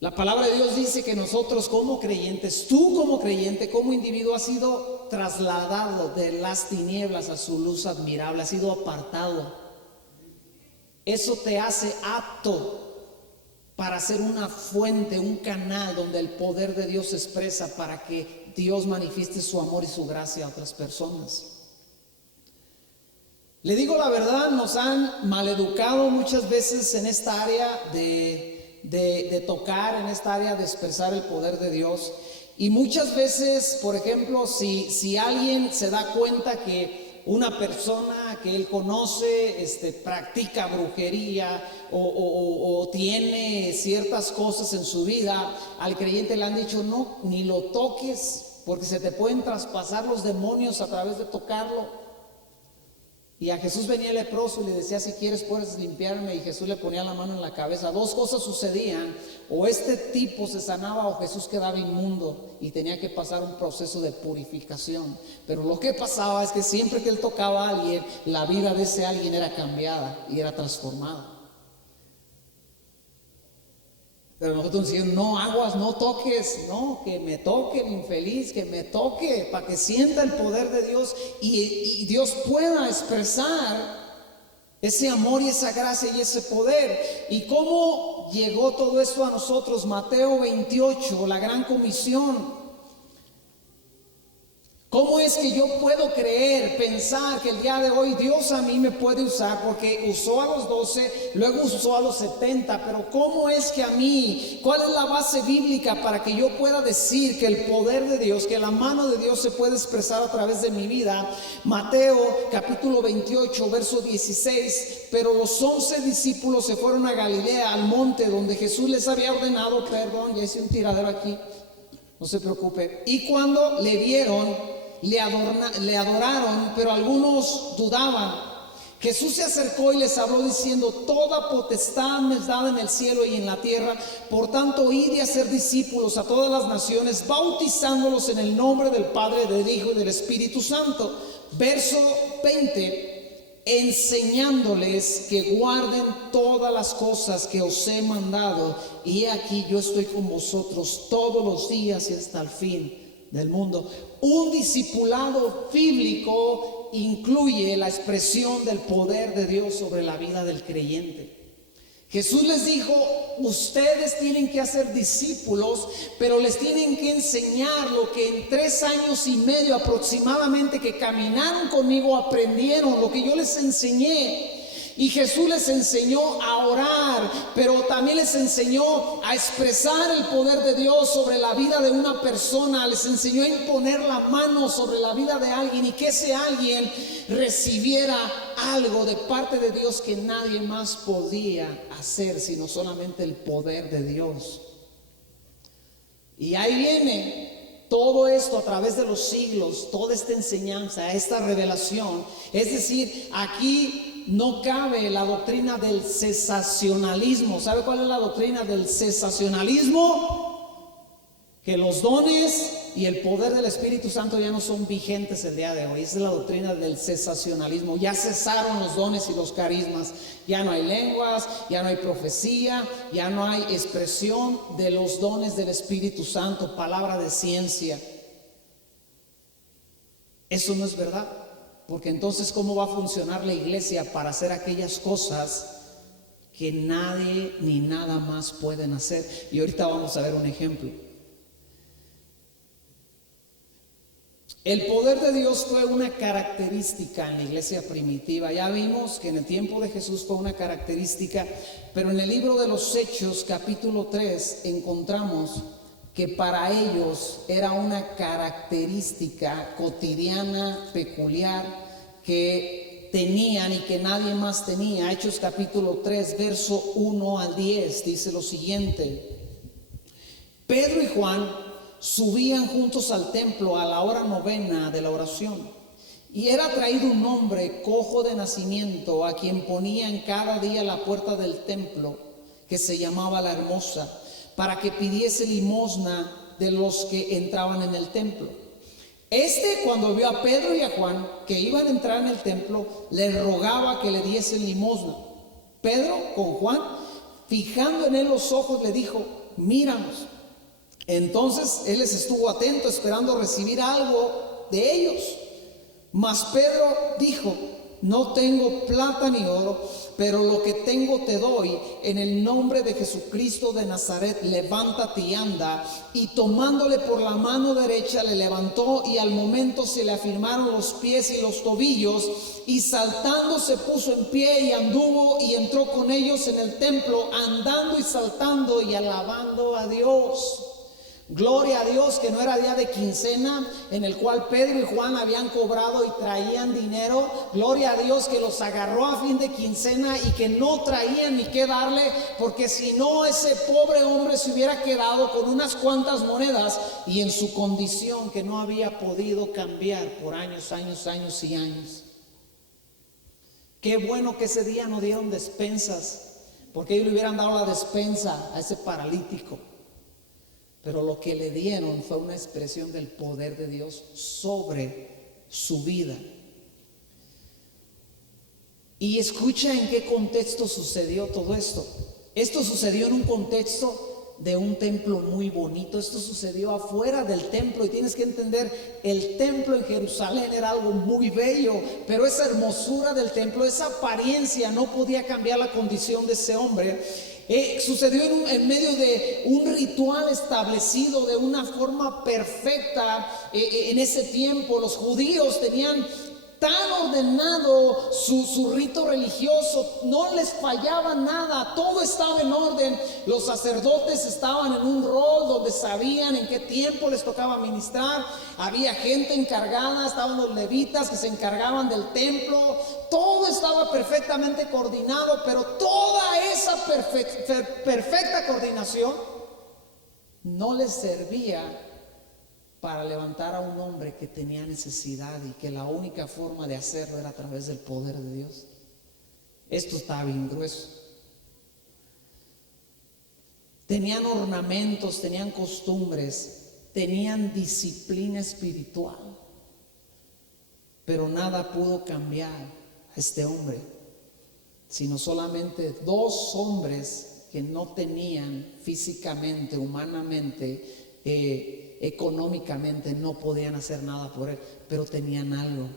La palabra de Dios dice que nosotros como creyentes, tú como creyente, como individuo, has sido trasladado de las tinieblas a su luz admirable, has sido apartado. Eso te hace apto para ser una fuente, un canal donde el poder de Dios se expresa para que Dios manifieste su amor y su gracia a otras personas. Le digo la verdad, nos han maleducado muchas veces en esta área de tocar, en esta área de expresar el poder de Dios. Y muchas veces, por ejemplo, si alguien se da cuenta que una persona que él conoce practica brujería o tiene ciertas cosas en su vida, al creyente le han dicho: no, ni lo toques, porque se te pueden traspasar los demonios a través de tocarlo. Y a Jesús venía el leproso y le decía: si quieres puedes limpiarme, y Jesús le ponía la mano en la cabeza. Dos cosas sucedían: o este tipo se sanaba o Jesús quedaba inmundo y tenía que pasar un proceso de purificación. Pero lo que pasaba es que siempre que él tocaba a alguien, la vida de ese alguien era cambiada y era transformada. Pero nosotros decimos: no, aguas, no toques. No, que me toque el infeliz, que me toque, para que sienta el poder de Dios y Dios pueda expresar ese amor y esa gracia y ese poder. ¿Y cómo llegó todo esto a nosotros? Mateo 28, la gran comisión. ¿Cómo es que yo puedo creer, pensar que el día de hoy Dios a mí me puede usar? Porque usó a los 12, luego usó a los 70, pero ¿cómo es que a mí? ¿Cuál es la base bíblica para que yo pueda decir que el poder de Dios, que la mano de Dios se puede expresar a través de mi vida? Mateo capítulo 28, verso 16, pero los 11 discípulos se fueron a Galilea, al monte donde Jesús les había ordenado. Perdón, ya hice un tiradero aquí, no se preocupe. Y cuando le vieron, le adoraron, pero algunos dudaban. Jesús se acercó y les habló diciendo: toda potestad me es dada en el cielo y en la tierra. Por tanto, id y hacer discípulos a todas las naciones, bautizándolos en el nombre del Padre, del Hijo y del Espíritu Santo. Verso 20: enseñándoles que guarden todas las cosas que os he mandado, y he aquí yo estoy con vosotros todos los días y hasta el fin del mundo. Un discipulado bíblico incluye la expresión del poder de Dios sobre la vida del creyente. Jesús les dijo: ustedes tienen que hacer discípulos, pero les tienen que enseñar lo que en 3 años y medio aproximadamente que caminaron conmigo aprendieron, lo que yo les enseñé. Y Jesús les enseñó a orar, pero también les enseñó a expresar el poder de Dios sobre la vida de una persona. Les enseñó a imponer la mano sobre la vida de alguien y que ese alguien recibiera algo de parte de Dios que nadie más podía hacer, sino solamente el poder de Dios. Y ahí viene todo esto a través de los siglos, toda esta enseñanza, esta revelación. Es decir, aquí no cabe la doctrina del cesacionalismo. ¿Sabe cuál es la doctrina del cesacionalismo? Que los dones y el poder del Espíritu Santo ya no son vigentes el día de hoy. Esa es la doctrina del cesacionalismo. Ya cesaron los dones y los carismas. Ya no hay lenguas, ya no hay profecía, ya no hay expresión de los dones del Espíritu Santo, palabra de ciencia. Eso no es verdad. Porque entonces, ¿cómo va a funcionar la iglesia para hacer aquellas cosas que nadie ni nada más pueden hacer? Y ahorita vamos a ver un ejemplo. El poder de Dios fue una característica en la iglesia primitiva. Ya vimos que en el tiempo de Jesús fue una característica, pero en el libro de los Hechos, capítulo 3, encontramos que para ellos era una característica cotidiana, peculiar, que tenían y que nadie más tenía. Hechos capítulo 3, verso 1 al 10, dice lo siguiente: Pedro y Juan subían juntos al templo a la hora 9 de la oración, y era traído un hombre cojo de nacimiento, a quien ponían cada día a la puerta del templo, que se llamaba La Hermosa, para que pidiese limosna de los que entraban en el templo. Cuando vio a Pedro y a Juan que iban a entrar en el templo, les rogaba que le diesen limosna. Pedro, con Juan, fijando en él los ojos, le dijo: míranos. Entonces él les estuvo atento, esperando recibir algo de ellos. Mas Pedro dijo: no tengo plata ni oro, pero lo que tengo te doy. En el nombre de Jesucristo de Nazaret, levántate y anda. Y tomándole por la mano derecha le levantó, y al momento se le afirmaron los pies y los tobillos, y saltando se puso en pie y anduvo y entró con ellos en el templo, andando y saltando y alabando a Dios. Gloria a Dios que no era día de quincena en el cual Pedro y Juan habían cobrado y traían dinero. Gloria a Dios que los agarró a fin de quincena y que no traían ni qué darle, porque si no, ese pobre hombre se hubiera quedado con unas cuantas monedas y en su condición que no había podido cambiar por años y años. Qué bueno que ese día no dieron despensas, porque ellos le hubieran dado la despensa a ese paralítico. Pero lo que le dieron fue una expresión del poder de Dios sobre su vida. Y escucha en qué contexto sucedió todo esto. Esto sucedió en un contexto de un templo muy bonito. Esto sucedió afuera del templo, y tienes que entender, el templo en Jerusalén era algo muy bello, pero esa hermosura del templo, esa apariencia, no podía cambiar la condición de ese hombre. Sucedió en medio de un ritual establecido de una forma perfecta. En ese tiempo los judíos tenían tan ordenado su rito religioso, no les fallaba nada, todo estaba en orden. Los sacerdotes estaban en un rol donde sabían en qué tiempo les tocaba ministrar. Había gente encargada, estaban los levitas que se encargaban del templo. Todo estaba perfectamente coordinado, pero toda esa perfecta coordinación no les servía para levantar a un hombre que tenía necesidad, y que la única forma de hacerlo era a través del poder de Dios. Esto estaba bien grueso. Tenían ornamentos, tenían costumbres, tenían disciplina espiritual, pero nada pudo cambiar a este hombre, sino solamente dos hombres que no tenían físicamente, humanamente, económicamente, no podían hacer nada por él, pero tenían algo.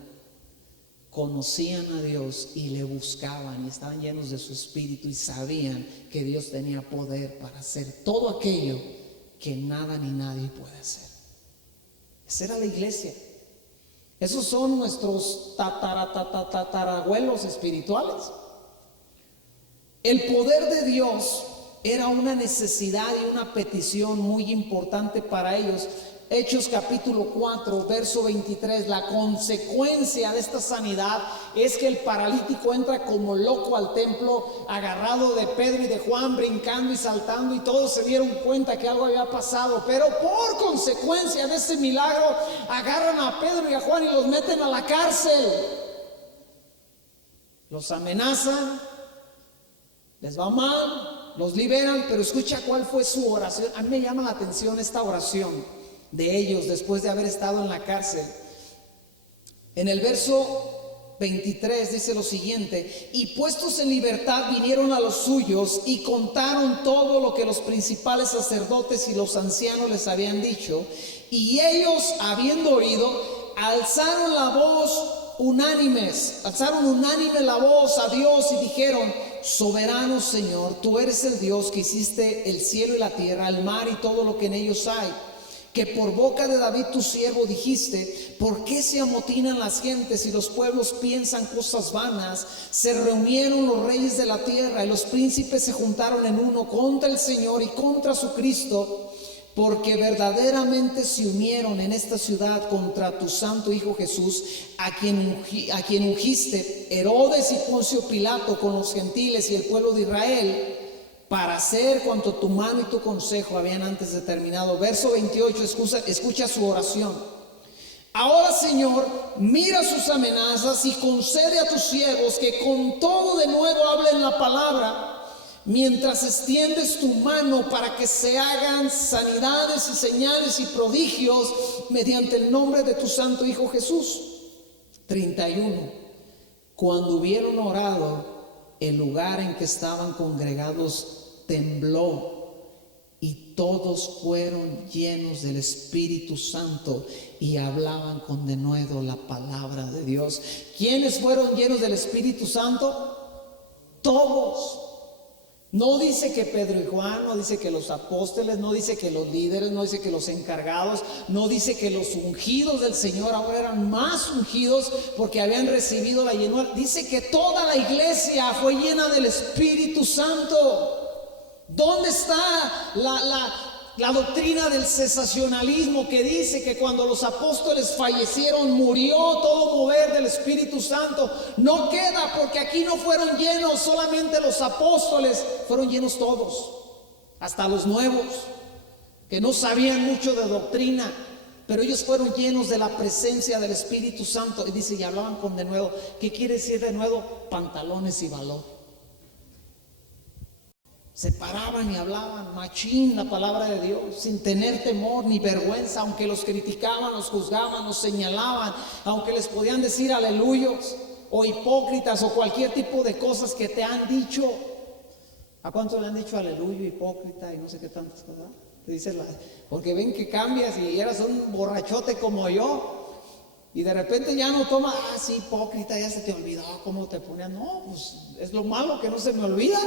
Conocían a Dios y le buscaban, y estaban llenos de su espíritu, y sabían que Dios tenía poder para hacer todo aquello que nada ni nadie puede hacer. Esa era la iglesia. Esos son nuestros tatarabuelos espirituales. El poder de Dios era una necesidad y una petición muy importante para ellos. Hechos capítulo 4, verso 23, la consecuencia de esta sanidad es que el paralítico entra como loco al templo, agarrado de Pedro y de Juan, brincando y saltando, y todos se dieron cuenta que algo había pasado. Pero por consecuencia de ese milagro, agarran a Pedro y a Juan y los meten a la cárcel. Los amenazan, les va mal, los liberan, pero escucha cuál fue su oración. A mí me llama la atención esta oración de ellos después de haber estado en la cárcel. En el verso 23 dice lo siguiente: y puestos en libertad vinieron a los suyos y contaron todo lo que los principales sacerdotes y los ancianos les habían dicho, y ellos, habiendo oído, alzaron unánime la voz a Dios y dijeron: soberano Señor, tú eres el Dios que hiciste el cielo y la tierra, el mar y todo lo que en ellos hay, que por boca de David tu siervo dijiste: ¿por qué se amotinan las gentes y los pueblos piensan cosas vanas? Se reunieron los reyes de la tierra y los príncipes se juntaron en uno contra el Señor y contra su Cristo, porque verdaderamente se unieron en esta ciudad contra tu santo Hijo Jesús, a quien ungiste Herodes y Poncio Pilato con los gentiles y el pueblo de Israel, para hacer cuanto tu mano y tu consejo habían antes determinado. Verso 28, escucha su oración. Ahora, Señor, mira sus amenazas y concede a tus siervos que con todo de nuevo hablen la palabra, mientras extiendes tu mano para que se hagan sanidades y señales y prodigios mediante el nombre de tu santo Hijo Jesús. 31. Cuando hubieron orado, el lugar en que estaban congregados tembló, y todos fueron llenos del Espíritu Santo y hablaban con denuedo la palabra de Dios. ¿Quiénes fueron llenos del Espíritu Santo? Todos. No dice que Pedro y Juan, no dice que los apóstoles, no dice que los líderes, no dice que los encargados, no dice que los ungidos del Señor ahora eran más ungidos porque habían recibido la llenura. Dice que toda la iglesia fue llena del Espíritu Santo. ¿Dónde está la doctrina del cesacionalismo que dice que cuando los apóstoles fallecieron murió todo mover del Espíritu Santo? No queda, porque aquí no fueron llenos solamente los apóstoles, fueron llenos todos, hasta los nuevos que no sabían mucho de doctrina, pero ellos fueron llenos de la presencia del Espíritu Santo. Y dice, y hablaban con denuedo. ¿Qué quiere decir denuedo? Pantalones y valor. Se paraban y hablaban machín la palabra de Dios, sin tener temor ni vergüenza, aunque los criticaban, los juzgaban, los señalaban, aunque les podían decir aleluyos o hipócritas o cualquier tipo de cosas que te han dicho. ¿A cuánto le han dicho aleluya, hipócrita y no sé qué tantas cosas? Te dice porque ven que cambias y eras un borrachote como yo. Y de repente ya no toma, sí, hipócrita, ya se te olvidó cómo te ponías. No, pues es lo malo que no se me olvida.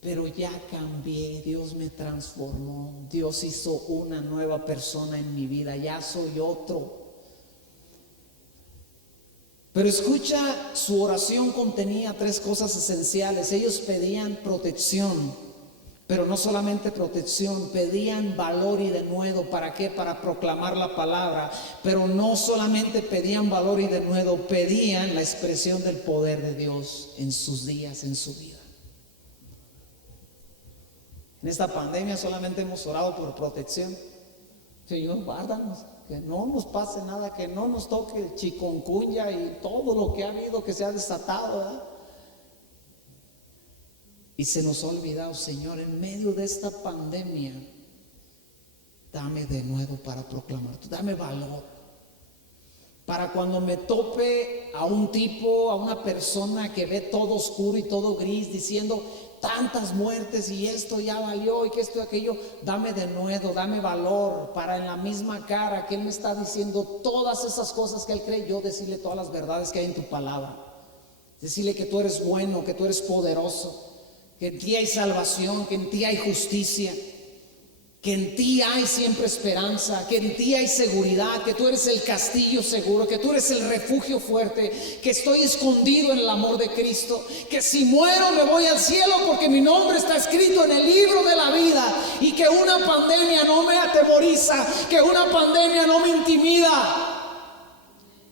Pero ya cambié, Dios me transformó, Dios hizo una nueva persona en mi vida, ya soy otro. Pero escucha, su oración contenía 3 cosas esenciales. Ellos pedían protección, pero no solamente protección, pedían valor y denuedo. ¿Para qué? Para proclamar la palabra. Pero no solamente pedían valor y denuedo, pedían la expresión del poder de Dios en sus días, en su vida. En esta pandemia solamente hemos orado por protección. Señor, guárdanos, que no nos pase nada, que no nos toque el chikungunya y todo lo que ha habido que se ha desatado, ¿verdad? Y se nos ha olvidado, Señor, en medio de esta pandemia, dame de nuevo para proclamar, dame valor. Para cuando me tope a un tipo, a una persona que ve todo oscuro y todo gris, diciendo tantas muertes y esto ya valió y que esto y aquello, dame de nuevo, dame valor para en la misma cara que Él me está diciendo todas esas cosas que Él cree, yo decirle todas las verdades que hay en tu palabra. Decirle que tú eres bueno, que tú eres poderoso, que en ti hay salvación, que en ti hay justicia, que en ti hay siempre esperanza, que en ti hay seguridad, que tú eres el castillo seguro, que tú eres el refugio fuerte, que estoy escondido en el amor de Cristo, que si muero me voy al cielo porque mi nombre está escrito en el libro de la vida, y que una pandemia no me atemoriza, que una pandemia no me intimida,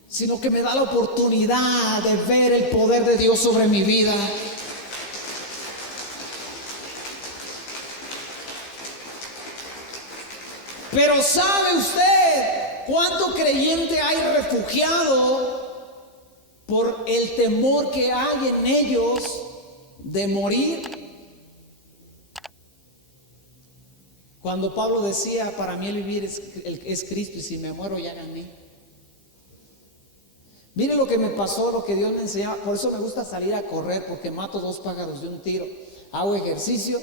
sino que me da la oportunidad de ver el poder de Dios sobre mi vida. Pero ¿sabe usted cuánto creyente hay refugiado por el temor que hay en ellos de morir? Cuando Pablo decía, para mí el vivir es Cristo y si me muero ya gané. Mire lo que me pasó, lo que Dios me enseñaba. Por eso me gusta salir a correr, porque mato 2 pájaros de un tiro. Hago ejercicio.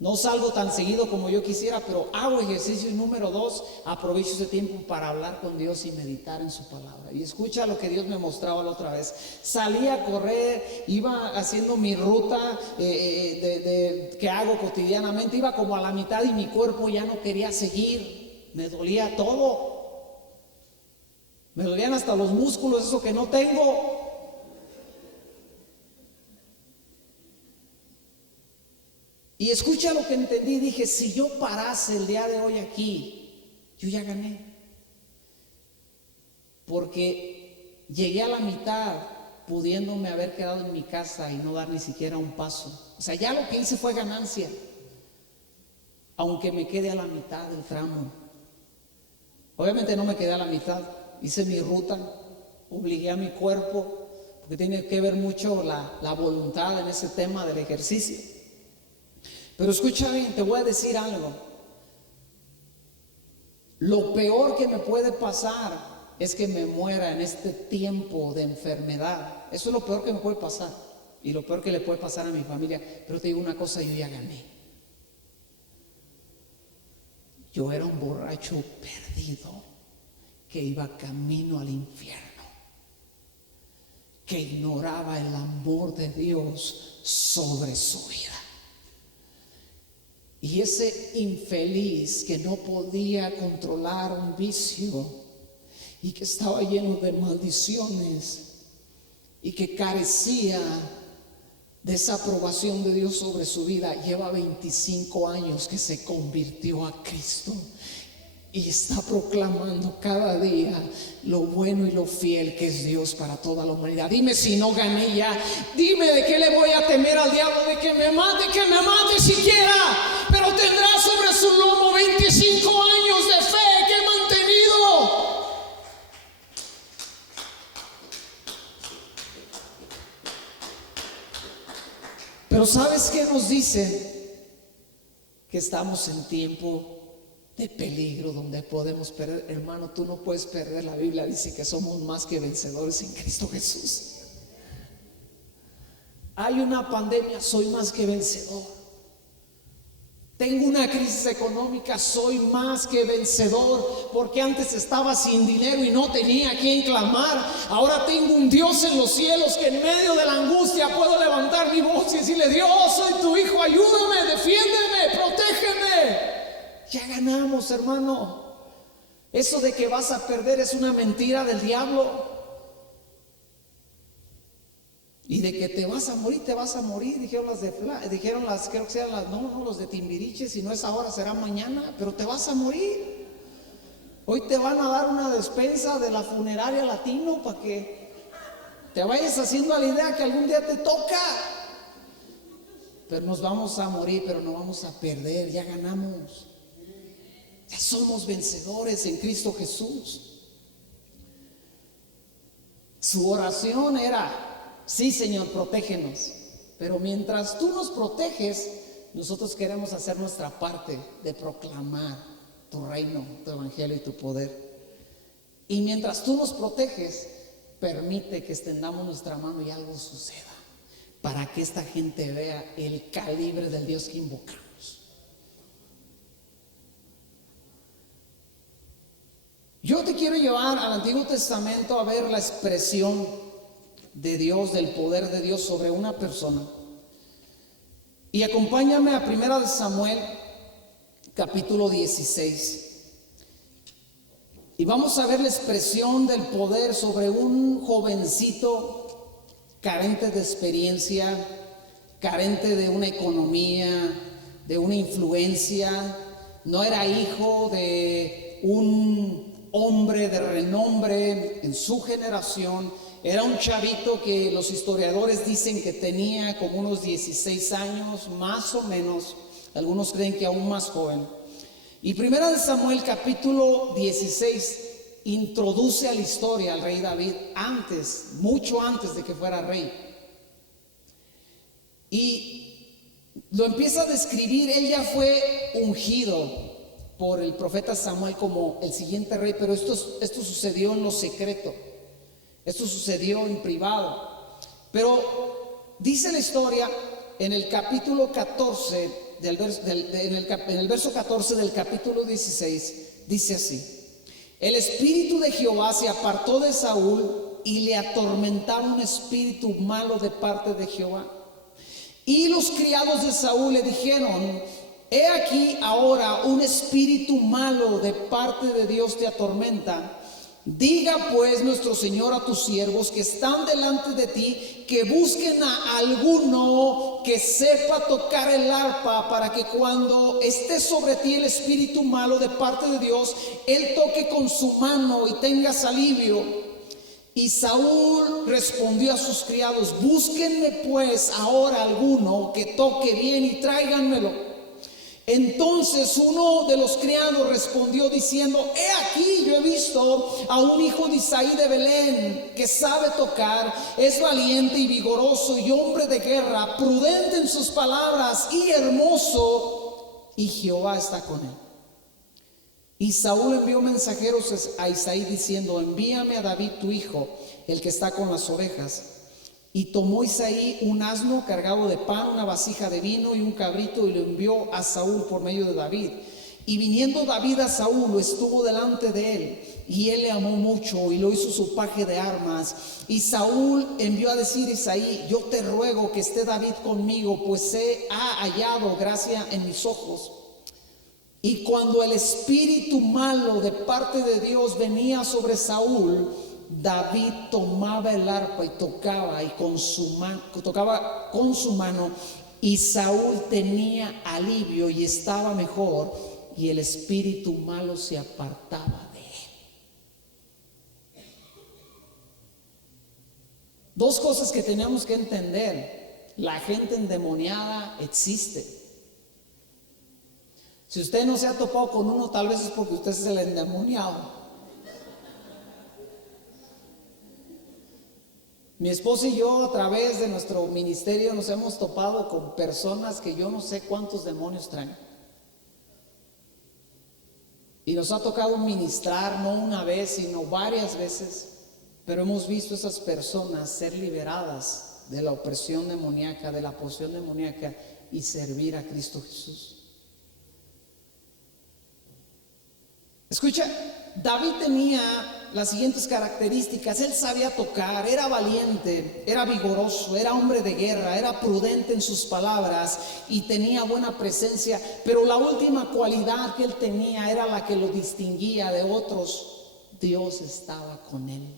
No salgo tan seguido como yo quisiera, pero hago ejercicio. Y número 2, aprovecho ese tiempo para hablar con Dios y meditar en su palabra. Y escucha lo que Dios me mostraba la otra vez. Salí a correr, iba haciendo mi ruta que hago cotidianamente. Iba como a la mitad y mi cuerpo ya no quería seguir. Me dolía todo. Me dolían hasta los músculos, eso que no tengo. Y escucha lo que entendí, dije, si yo parase el día de hoy aquí, yo ya gané. Porque llegué a la mitad pudiéndome haber quedado en mi casa y no dar ni siquiera un paso. O sea, ya lo que hice fue ganancia, aunque me quede a la mitad del tramo. Obviamente no me quedé a la mitad, hice mi ruta, obligué a mi cuerpo, porque tiene que ver mucho la voluntad en ese tema del ejercicio. Pero escucha bien, te voy a decir algo. Lo peor que me puede pasar es que me muera en este tiempo de enfermedad. Eso es lo peor que me puede pasar. Y lo peor que le puede pasar a mi familia. Pero te digo una cosa, yo ya gané. Yo era un borracho perdido que iba camino al infierno, que ignoraba el amor de Dios sobre su vida. Y ese infeliz que no podía controlar un vicio y que estaba lleno de maldiciones y que carecía de esa aprobación de Dios sobre su vida, lleva 25 años que se convirtió a Cristo y está proclamando cada día lo bueno y lo fiel que es Dios para toda la humanidad. Dime si no gané ya. Dime de qué le voy a temer al diablo, de que me mate siquiera. Pero tendrá sobre su lomo 25 años de fe que he mantenido. Pero ¿sabes qué nos dice? Que estamos en tiempo de peligro donde podemos perder. Hermano, tú no puedes perder. La Biblia dice que somos más que vencedores en Cristo Jesús. Hay una pandemia, soy más que vencedor. Tengo una crisis económica, soy más que vencedor, porque antes estaba sin dinero y no tenía a quien clamar. Ahora tengo un Dios en los cielos que en medio de la angustia puedo levantar mi voz y decirle: Dios, soy tu hijo, ayúdame, defiéndeme, protégeme. Ya ganamos, hermano. Eso de que vas a perder es una mentira del diablo. Y de que te vas a morir, te vas a morir, dijeron las, creo que sean las, no, los de Timbiriche, si no es ahora será mañana, pero te vas a morir. Hoy te van a dar una despensa de la funeraria Latino para que te vayas haciendo a la idea que algún día te toca. Pero nos vamos a morir, pero no vamos a perder, ya ganamos. Ya somos vencedores en Cristo Jesús. Su oración era: sí, Señor, protégenos. Pero mientras tú nos proteges, nosotros queremos hacer nuestra parte de proclamar tu reino, tu evangelio y tu poder. Y mientras tú nos proteges, permite que extendamos nuestra mano y algo suceda, para que esta gente vea el calibre del Dios que invocamos. Yo te quiero llevar al Antiguo Testamento a ver la expresión de Dios, del poder de Dios sobre una persona. Y acompáñame a 1 Samuel capítulo 16. Y vamos a ver la expresión del poder sobre un jovencito carente de experiencia, carente de una economía, de una influencia. No era hijo de un hombre de renombre en su generación. Era un chavito que los historiadores dicen que tenía como unos 16 años, más o menos. Algunos creen que aún más joven. Y 1 Samuel capítulo 16 introduce a la historia al rey David mucho antes de que fuera rey. Y lo empieza a describir. Él ya fue ungido por el profeta Samuel como el siguiente rey, pero esto sucedió en lo secreto. Esto sucedió en privado. Pero dice la historia en el capítulo 14, en el verso 14 del capítulo 16, dice así: el espíritu de Jehová se apartó de Saúl y le atormentaba un espíritu malo de parte de Jehová. Y los criados de Saúl le dijeron: he aquí ahora un espíritu malo de parte de Dios te atormenta. Diga pues nuestro Señor a tus siervos que están delante de ti, que busquen a alguno que sepa tocar el arpa, para que cuando esté sobre ti el espíritu malo de parte de Dios, él toque con su mano y tengas alivio. Y Saúl respondió a sus criados: búsquenme pues ahora alguno que toque bien y tráiganmelo. Entonces uno de los criados respondió diciendo: he aquí, yo he visto a un hijo de Isaí de Belén que sabe tocar, es valiente y vigoroso y hombre de guerra, prudente en sus palabras y hermoso, y Jehová está con él. Y Saúl envió mensajeros a Isaí diciendo: envíame a David tu hijo, el que está con las ovejas. Y tomó Isaí un asno cargado de pan, una vasija de vino y un cabrito, y lo envió a Saúl por medio de David. Y viniendo David a Saúl, estuvo delante de él, y él le amó mucho y lo hizo su paje de armas. Y Saúl envió a decir a Isaí: yo te ruego que esté David conmigo, pues ha hallado gracia en mis ojos. Y cuando el espíritu malo de parte de Dios venía sobre Saúl, David tomaba el arpa y tocaba con su mano, y Saúl tenía alivio y estaba mejor, y el espíritu malo se apartaba de él. Dos cosas que tenemos que entender: la gente endemoniada existe. Si usted no se ha topado con uno, tal vez es porque usted es el endemoniado. Mi esposa y yo, a través de nuestro ministerio, nos hemos topado con personas que yo no sé cuántos demonios traen. Y nos ha tocado ministrar no una vez, sino varias veces. Pero hemos visto a esas personas ser liberadas de la opresión demoníaca, de la posesión demoníaca y servir a Cristo Jesús. Escucha, David tenía las siguientes características. Él sabía tocar, era valiente, era vigoroso, era hombre de guerra, era prudente en sus palabras y tenía buena presencia. Pero la última cualidad que él tenía era la que lo distinguía de otros: Dios estaba con él.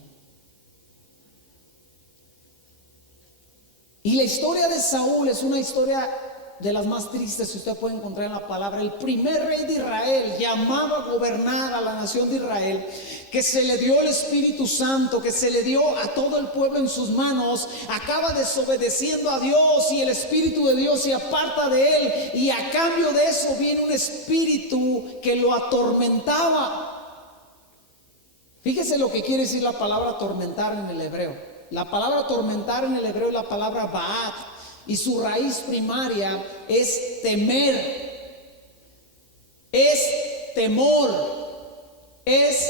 Y la historia de Saúl es una historia de las más tristes que usted puede encontrar en la palabra. El primer rey de Israel, llamado a gobernar a la nación de Israel, que se le dio el Espíritu Santo, que se le dio a todo el pueblo en sus manos, acaba desobedeciendo a Dios y el Espíritu de Dios se aparta de él, y a cambio de eso viene un espíritu que lo atormentaba. Fíjese lo que quiere decir la palabra atormentar en el hebreo. La palabra atormentar en el hebreo es la palabra ba'at, y su raíz primaria es temer, es temor, es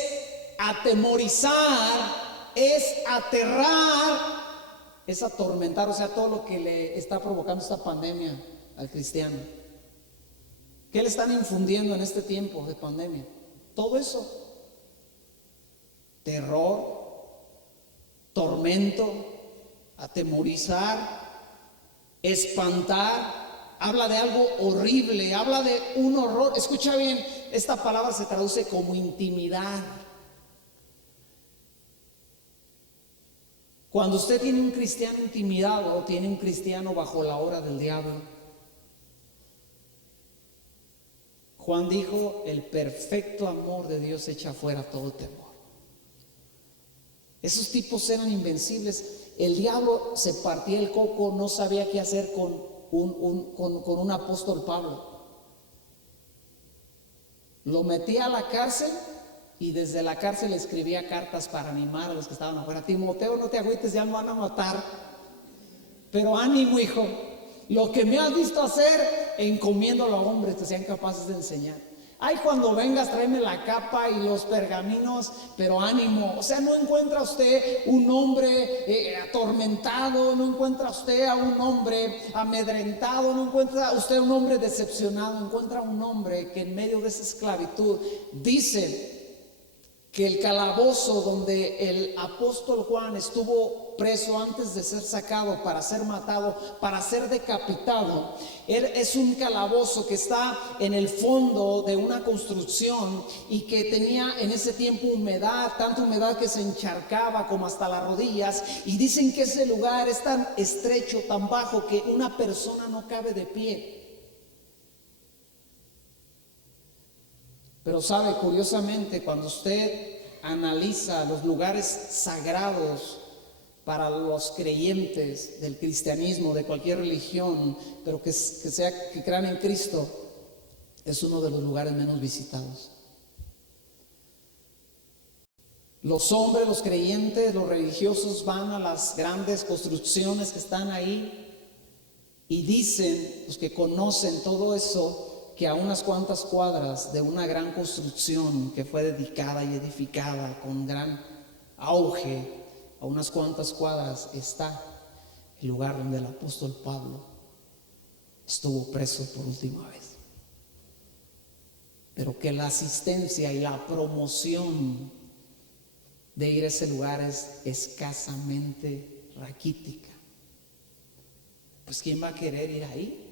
atemorizar, es aterrar, es atormentar. O sea, todo lo que le está provocando esta pandemia al cristiano. ¿Qué le están infundiendo en este tiempo de pandemia? Todo eso: terror, tormento, atemorizar, espantar. Habla de algo horrible, habla de un horror. Escucha bien, esta palabra se traduce como intimidad. Cuando usted tiene un cristiano intimidado, tiene un cristiano bajo la obra del diablo. Juan dijo: el perfecto amor de Dios echa fuera todo temor. Esos tipos eran invencibles. El diablo se partía el coco, no sabía qué hacer con un apóstol Pablo. Lo metía a la cárcel y desde la cárcel escribía cartas para animar a los que estaban afuera: Timoteo, no te agüites, ya me van a matar, pero ánimo, hijo, lo que me has visto hacer, encomiéndalo a hombres que sean capaces de enseñar. Ay, cuando vengas tráeme la capa y los pergaminos, pero ánimo. O sea, no encuentra usted un hombre atormentado, no encuentra usted a un hombre amedrentado, no encuentra usted un hombre decepcionado, encuentra un hombre que en medio de esa esclavitud dice que el calabozo donde el apóstol Juan estuvo preso antes de ser sacado para ser matado, para ser decapitado, es un calabozo que está en el fondo de una construcción y que tenía en ese tiempo humedad, tanta humedad que se encharcaba como hasta las rodillas, y dicen que ese lugar es tan estrecho, tan bajo, que una persona no cabe de pie. Pero sabe, curiosamente, cuando usted analiza los lugares sagrados para los creyentes del cristianismo, de cualquier religión, pero que crean en Cristo, es uno de los lugares menos visitados. Los hombres, los creyentes, los religiosos van a las grandes construcciones que están ahí y dicen, los que conocen todo eso, que a unas cuantas cuadras de una gran construcción que fue dedicada y edificada con gran auge, a unas cuantas cuadras está el lugar donde el apóstol Pablo estuvo preso por última vez. Pero que la asistencia y la promoción de ir a ese lugar es escasamente raquítica. Pues ¿quién va a querer ir ahí?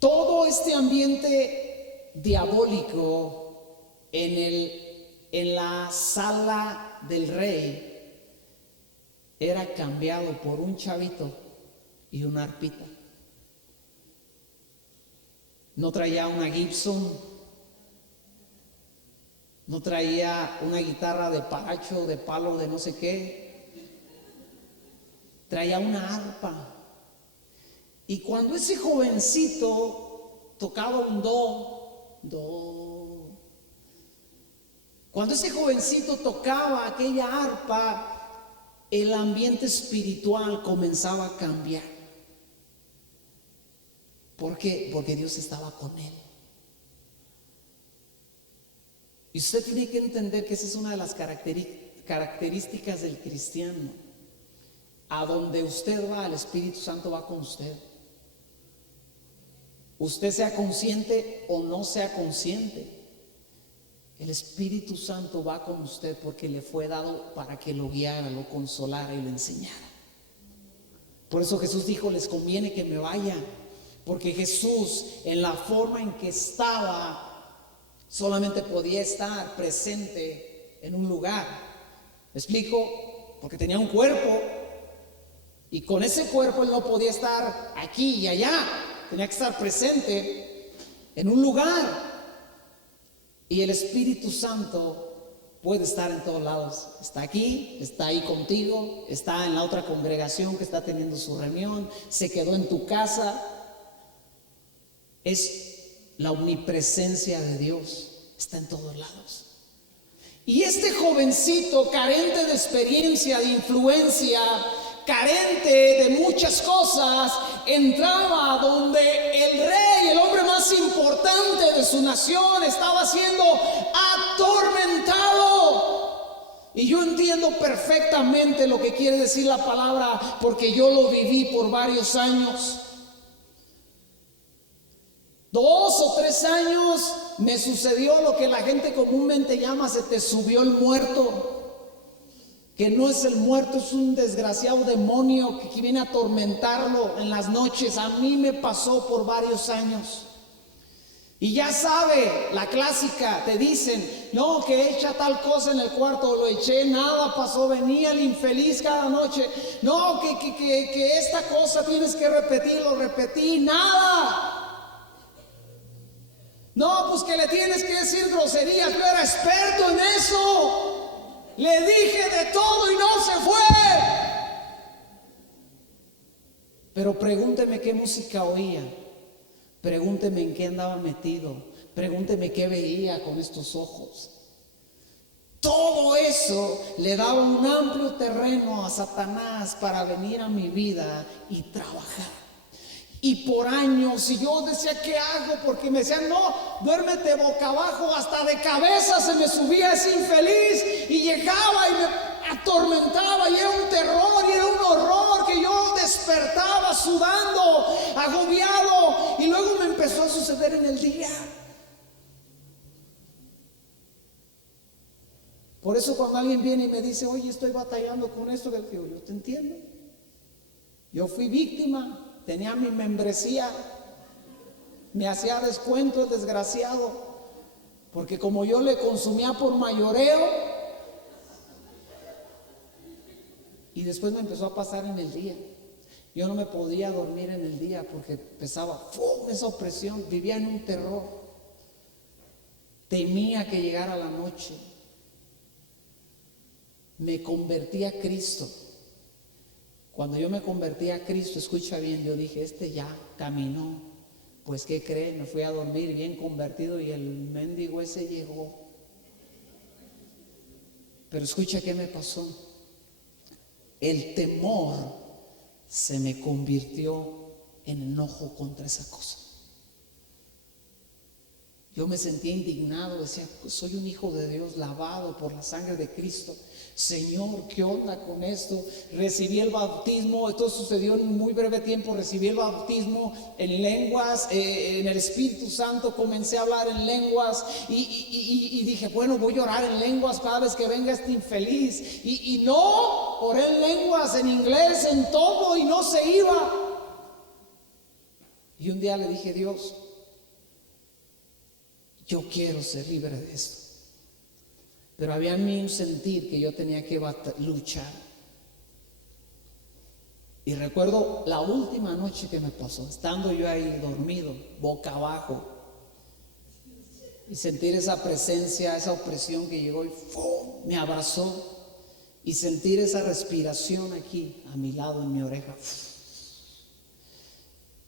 Todo este ambiente diabólico en la sala del rey era cambiado por un chavito y una arpita. No traía una Gibson, no traía una guitarra de paracho, de palo, de no sé qué. Traía una arpa. Y cuando ese jovencito tocaba un do, cuando ese jovencito tocaba aquella arpa, el ambiente espiritual comenzaba a cambiar. ¿Por qué? Porque Dios estaba con él. Y usted tiene que entender que esa es una de las características del cristiano. a donde usted va, el Espíritu Santo va con usted. Usted sea consciente o no sea consciente, el Espíritu Santo va con usted porque le fue dado para que lo guiara, lo consolara y lo enseñara. Por eso Jesús dijo, les conviene que me vaya, porque Jesús en la forma en que estaba solamente podía estar presente en un lugar. ¿Me explico? Porque tenía un cuerpo y con ese cuerpo él no podía estar aquí y allá, tenía que estar presente en un lugar. Y el Espíritu Santo puede estar en todos lados. Está aquí, está ahí contigo, está en la otra congregación que está teniendo su reunión, se quedó en tu casa. Es la omnipresencia de Dios, está en todos lados. Y este jovencito, carente de experiencia, de influencia, carente de muchas cosas, entraba donde el rey, el hombre más importante de su nación, estaba siendo atormentado. Y yo entiendo perfectamente lo que quiere decir la palabra, porque yo lo viví por varios años. 2 o 3 años me sucedió lo que la gente comúnmente llama se te subió el muerto. Que no es el muerto, es un desgraciado demonio que viene a atormentarlo en las noches. A mí me pasó por varios años. Y ya sabe, la clásica, te dicen, no, que echa tal cosa en el cuarto, lo eché, nada pasó, venía el infeliz cada noche. No, que esta cosa tienes que repetir, lo repetí, nada. No, pues que le tienes que decir groserías, yo era experto en eso. Le dije de todo y no se fue. Pero pregúnteme qué música oía, pregúnteme en qué andaba metido, pregúnteme qué veía con estos ojos. Todo eso le daba un amplio terreno a Satanás para venir a mi vida y trabajar. Y por años, y yo decía, ¿qué hago? Porque me decían, no, duérmete boca abajo, hasta de cabeza se me subía ese infeliz, y llegaba y me atormentaba, y era un terror, y era un horror, que yo despertaba sudando, agobiado, y luego me empezó a suceder en el día. Por eso cuando alguien viene y me dice, oye, estoy batallando con esto, yo digo, yo te entiendo. Yo fui víctima. Tenía mi membresía, me hacía descuento el desgraciado, porque como yo le consumía por mayoreo, y después me empezó a pasar en el día. Yo no me podía dormir en el día porque empezaba esa opresión, vivía en un terror, temía que llegara la noche. Me convertí a Cristo. Cuando yo me convertí a Cristo, escucha bien, yo dije, este ya caminó. Pues ¿qué cree? Me fui a dormir bien convertido y el mendigo ese llegó. Pero escucha qué me pasó. El temor se me convirtió en enojo contra esa cosa. Yo me sentía indignado, decía, soy un hijo de Dios lavado por la sangre de Cristo. Señor, ¿qué onda con esto? Recibí el bautismo, esto sucedió en un muy breve tiempo, recibí el bautismo en lenguas, en el Espíritu Santo, comencé a hablar en lenguas y dije, bueno, voy a orar en lenguas cada vez que venga este infeliz. Y no, oré en lenguas, en inglés, en todo y no se iba. Y un día le dije, Dios, yo quiero ser libre de esto. Pero había en mí un sentir que yo tenía que luchar. Y recuerdo la última noche que me pasó, estando yo ahí dormido, boca abajo, y sentir esa presencia, esa opresión que llegó y ¡fum!, me abrazó, y sentir esa respiración aquí a mi lado en mi oreja.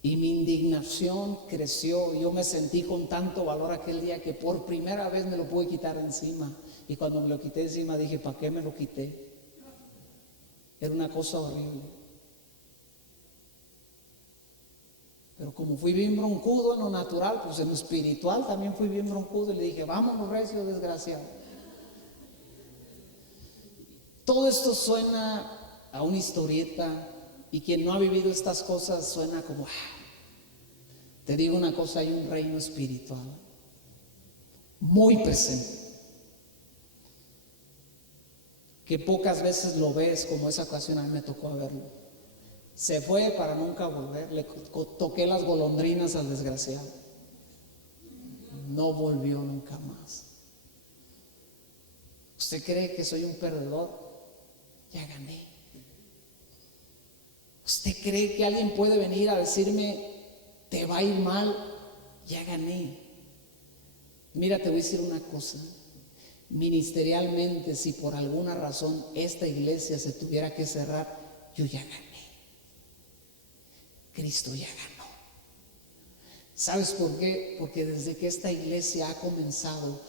Y mi indignación creció. Yo me sentí con tanto valor aquel día que por primera vez me lo pude quitar de encima. Y cuando me lo quité encima dije, ¿para qué me lo quité? Era una cosa horrible. Pero como fui bien broncudo en lo natural, pues en lo espiritual también fui bien broncudo. Y le dije, vámonos recio, desgraciado. Todo esto suena a una historieta, y quien no ha vivido estas cosas suena como, te digo una cosa, hay un reino espiritual muy presente, que pocas veces lo ves, como esa ocasión a mí me tocó verlo. Se fue para nunca volver, le toqué las golondrinas al desgraciado, no volvió nunca más. ¿Usted cree que soy un perdedor? Ya gané. ¿Usted cree que alguien puede venir a decirme, te va a ir mal? Ya gané. Mira, te voy a decir una cosa. Ministerialmente, si por alguna razón esta iglesia se tuviera que cerrar, yo ya gané. Cristo ya ganó. ¿Sabes por qué? Porque desde que esta iglesia ha comenzado,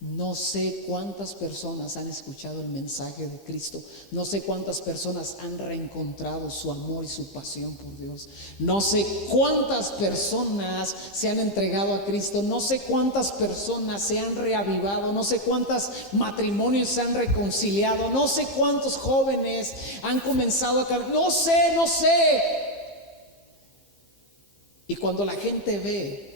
no sé cuántas personas han escuchado el mensaje de Cristo. No sé cuántas personas han reencontrado su amor y su pasión por Dios. No sé cuántas personas se han entregado a Cristo. No sé cuántas personas se han reavivado. No sé cuántos matrimonios se han reconciliado. No sé cuántos jóvenes han comenzado a cambiar. No sé. Y cuando la gente ve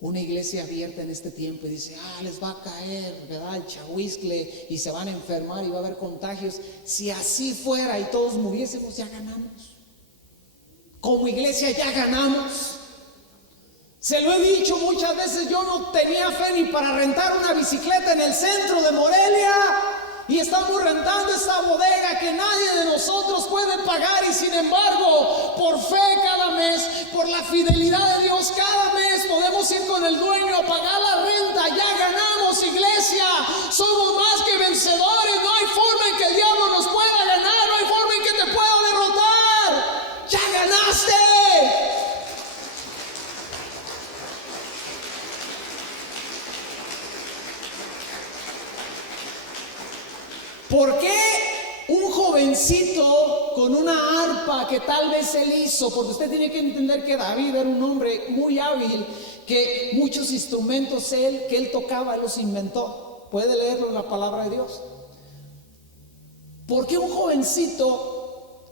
una iglesia abierta en este tiempo y dice, les va a caer, ¿verdad?, el chahuizcle y se van a enfermar y va a haber contagios. Si así fuera y todos muriésemos, ya ganamos. Como iglesia ya ganamos. Se lo he dicho muchas veces, yo no tenía fe ni para rentar una bicicleta en el centro de Morelia. Y estamos rentando esa bodega que nadie de nosotros puede pagar, y sin embargo, por fe cada mes, por la fidelidad de Dios, cada mes podemos ir con el dueño a pagar la renta. Ya ganamos, iglesia. Somos más que vencedores. No hay forma en que el diablo nos pueda ganar. No hay forma en que te pueda derrotar. Ya ganaste. ¿Por qué un jovencito con una arpa que tal vez él hizo? Porque usted tiene que entender que David era un hombre muy hábil, que muchos instrumentos que él tocaba, él los inventó. Puede leerlo en la palabra de Dios. ¿Por qué un jovencito,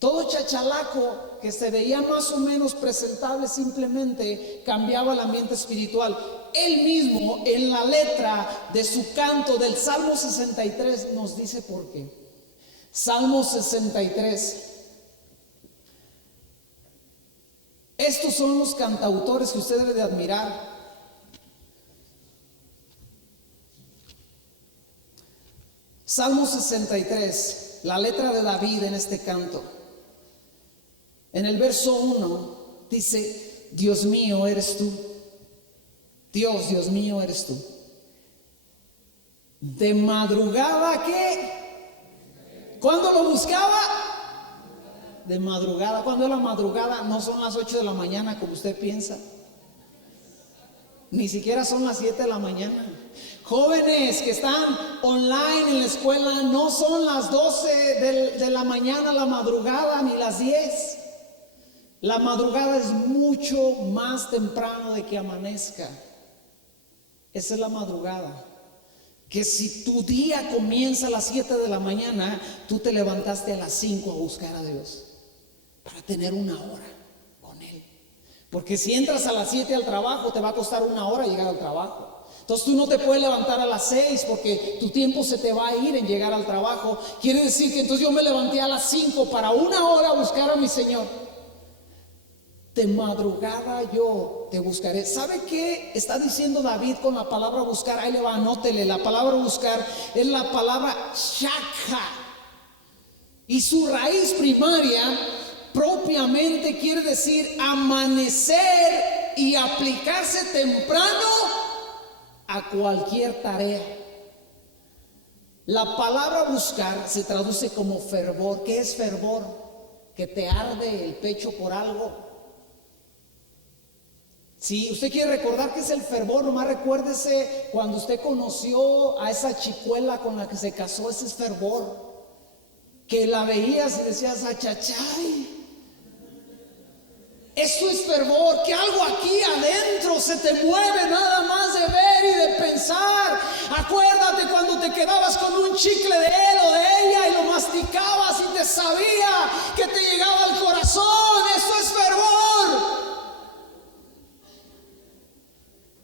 todo chachalaco, que se veía más o menos presentable, simplemente cambiaba el ambiente espiritual? Él mismo, en la letra de su canto del Salmo 63, nos dice por qué. Salmo 63. Estos son los cantautores que usted debe de admirar. Salmo 63, la letra de David en este canto. En el verso 1 dice, Dios mío eres tú. Dios mío eres tú. De madrugada, ¿qué? ¿Cuándo lo buscaba? De madrugada. ¿Cuándo es la madrugada? No son las 8 de la mañana como usted piensa. Ni siquiera son las 7 de la mañana. Jóvenes que están online en la escuela, no son las 12 de la mañana la madrugada, ni las 10. La madrugada es mucho más temprano de que amanezca. Esa es la madrugada. Que si tu día comienza a las 7 de la mañana, tú te levantaste a las 5 a buscar a Dios para tener una hora con Él. Porque si entras a las 7 al trabajo, te va a costar una hora llegar al trabajo. Entonces tú no te puedes levantar a las 6 porque tu tiempo se te va a ir en llegar al trabajo. Quiere decir que entonces yo me levanté a las 5 para una hora a buscar a mi Señor. De madrugada yo te buscaré. ¿Sabe qué está diciendo David con la palabra buscar? Ahí le va, anótele. La palabra buscar es la palabra shakha. Y su raíz primaria propiamente quiere decir amanecer y aplicarse temprano a cualquier tarea. La palabra buscar se traduce como fervor. ¿Qué es fervor? Que te arde el pecho por algo. Si usted quiere recordar qué es el fervor, nomás recuérdese cuando usted conoció a esa chicuela con la que se casó. Ese es fervor. Que la veías y decías, achachay. Eso es fervor, que algo aquí adentro se te mueve nada más de ver y de pensar. Acuérdate cuando te quedabas con un chicle de él o de ella y lo masticabas y te sabía que te llegaba al corazón. Eso es fervor.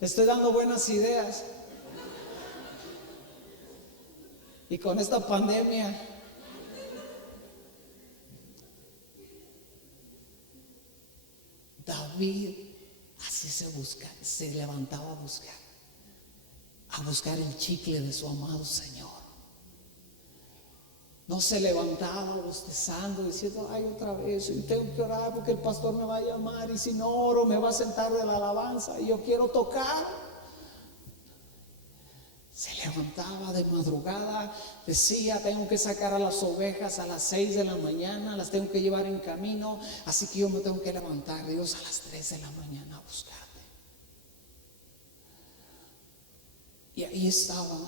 Te estoy dando buenas ideas. Y con esta pandemia, David así se levantaba a buscar el chicle de su amado Señor. No se levantaba bostezando, diciendo, ay, otra vez, y tengo que orar porque el pastor me va a llamar, y si no oro me va a sentar de la alabanza y yo quiero tocar. Se levantaba de madrugada, decía, tengo que sacar a las ovejas a las 6 de la mañana, las tengo que llevar en camino, así que yo me tengo que levantar, Dios, a las 3 de la mañana a buscarte. Y ahí estaba,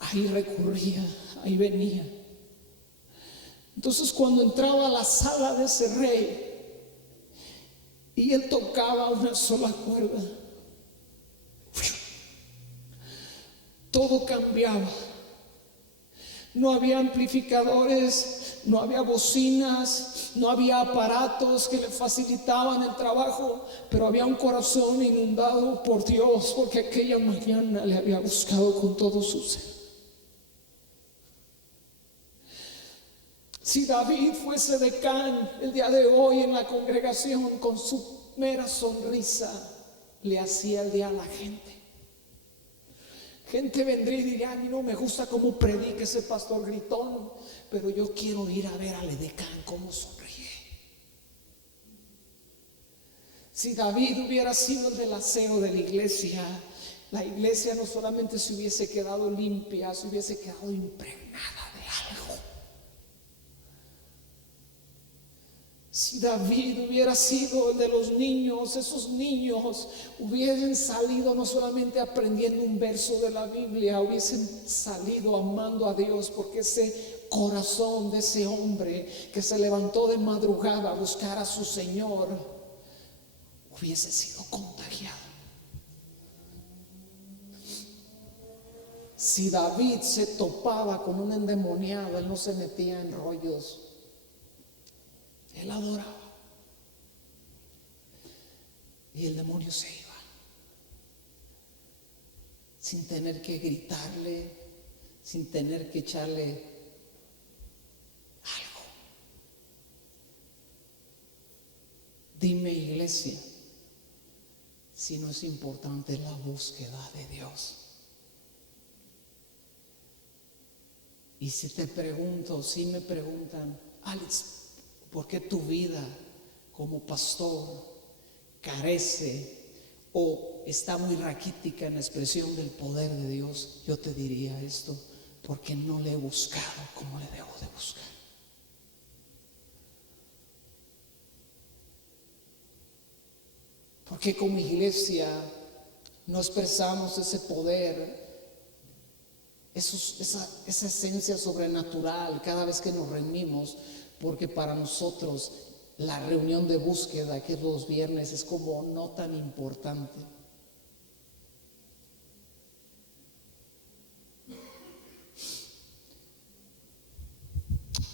ahí recurría, ahí venía. Entonces cuando entraba a la sala de ese rey y él tocaba una sola cuerda, todo cambiaba. No había amplificadores, no había bocinas, no había aparatos que le facilitaban el trabajo, pero había un corazón inundado por Dios, porque aquella mañana le había buscado con todo su ser. Si David fuese decán el día de hoy en la congregación, con su mera sonrisa le hacía el día a la gente. Gente vendría y diría, a mí no me gusta cómo predica ese pastor gritón, pero yo quiero ir a ver al edecán cómo sonríe. Si David hubiera sido el del aseo de la iglesia no solamente se hubiese quedado limpia, se hubiese quedado impregnada de algo. Si David hubiera sido el de los niños, esos niños hubiesen salido no solamente aprendiendo un verso de la Biblia, hubiesen salido amando a Dios, porque ese corazón de ese hombre que se levantó de madrugada a buscar a su Señor hubiese sido contagiado. Si David se topaba con un endemoniado, él no se metía en rollos. Él adoraba y el demonio se iba sin tener que gritarle, sin tener que echarle algo. Dime, iglesia, si no es importante la búsqueda de Dios. Y si te pregunto, si me preguntan, Alex, ¿por qué tu vida como pastor carece o está muy raquítica en la expresión del poder de Dios? Yo te diría esto, porque no le he buscado como le debo de buscar. Porque como iglesia no expresamos ese poder, esa esencia sobrenatural cada vez que nos reunimos, porque para nosotros la reunión de búsqueda, que es los viernes, es como no tan importante.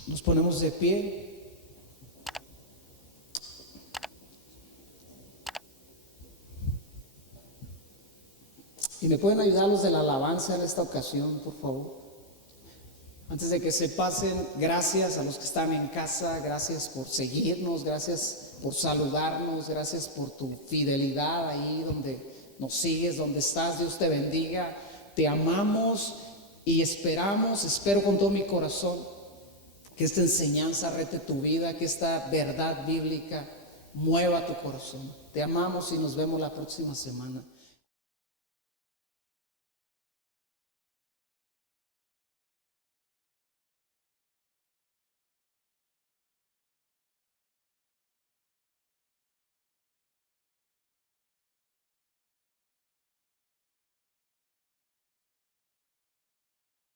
Nos ponemos de pie. Y me pueden ayudar los de la alabanza en esta ocasión, por favor. Antes de que se pasen, gracias a los que están en casa, gracias por seguirnos, gracias por saludarnos, gracias por tu fidelidad ahí donde nos sigues, donde estás. Dios te bendiga, te amamos y espero con todo mi corazón que esta enseñanza rete tu vida, que esta verdad bíblica mueva tu corazón. Te amamos y nos vemos la próxima semana.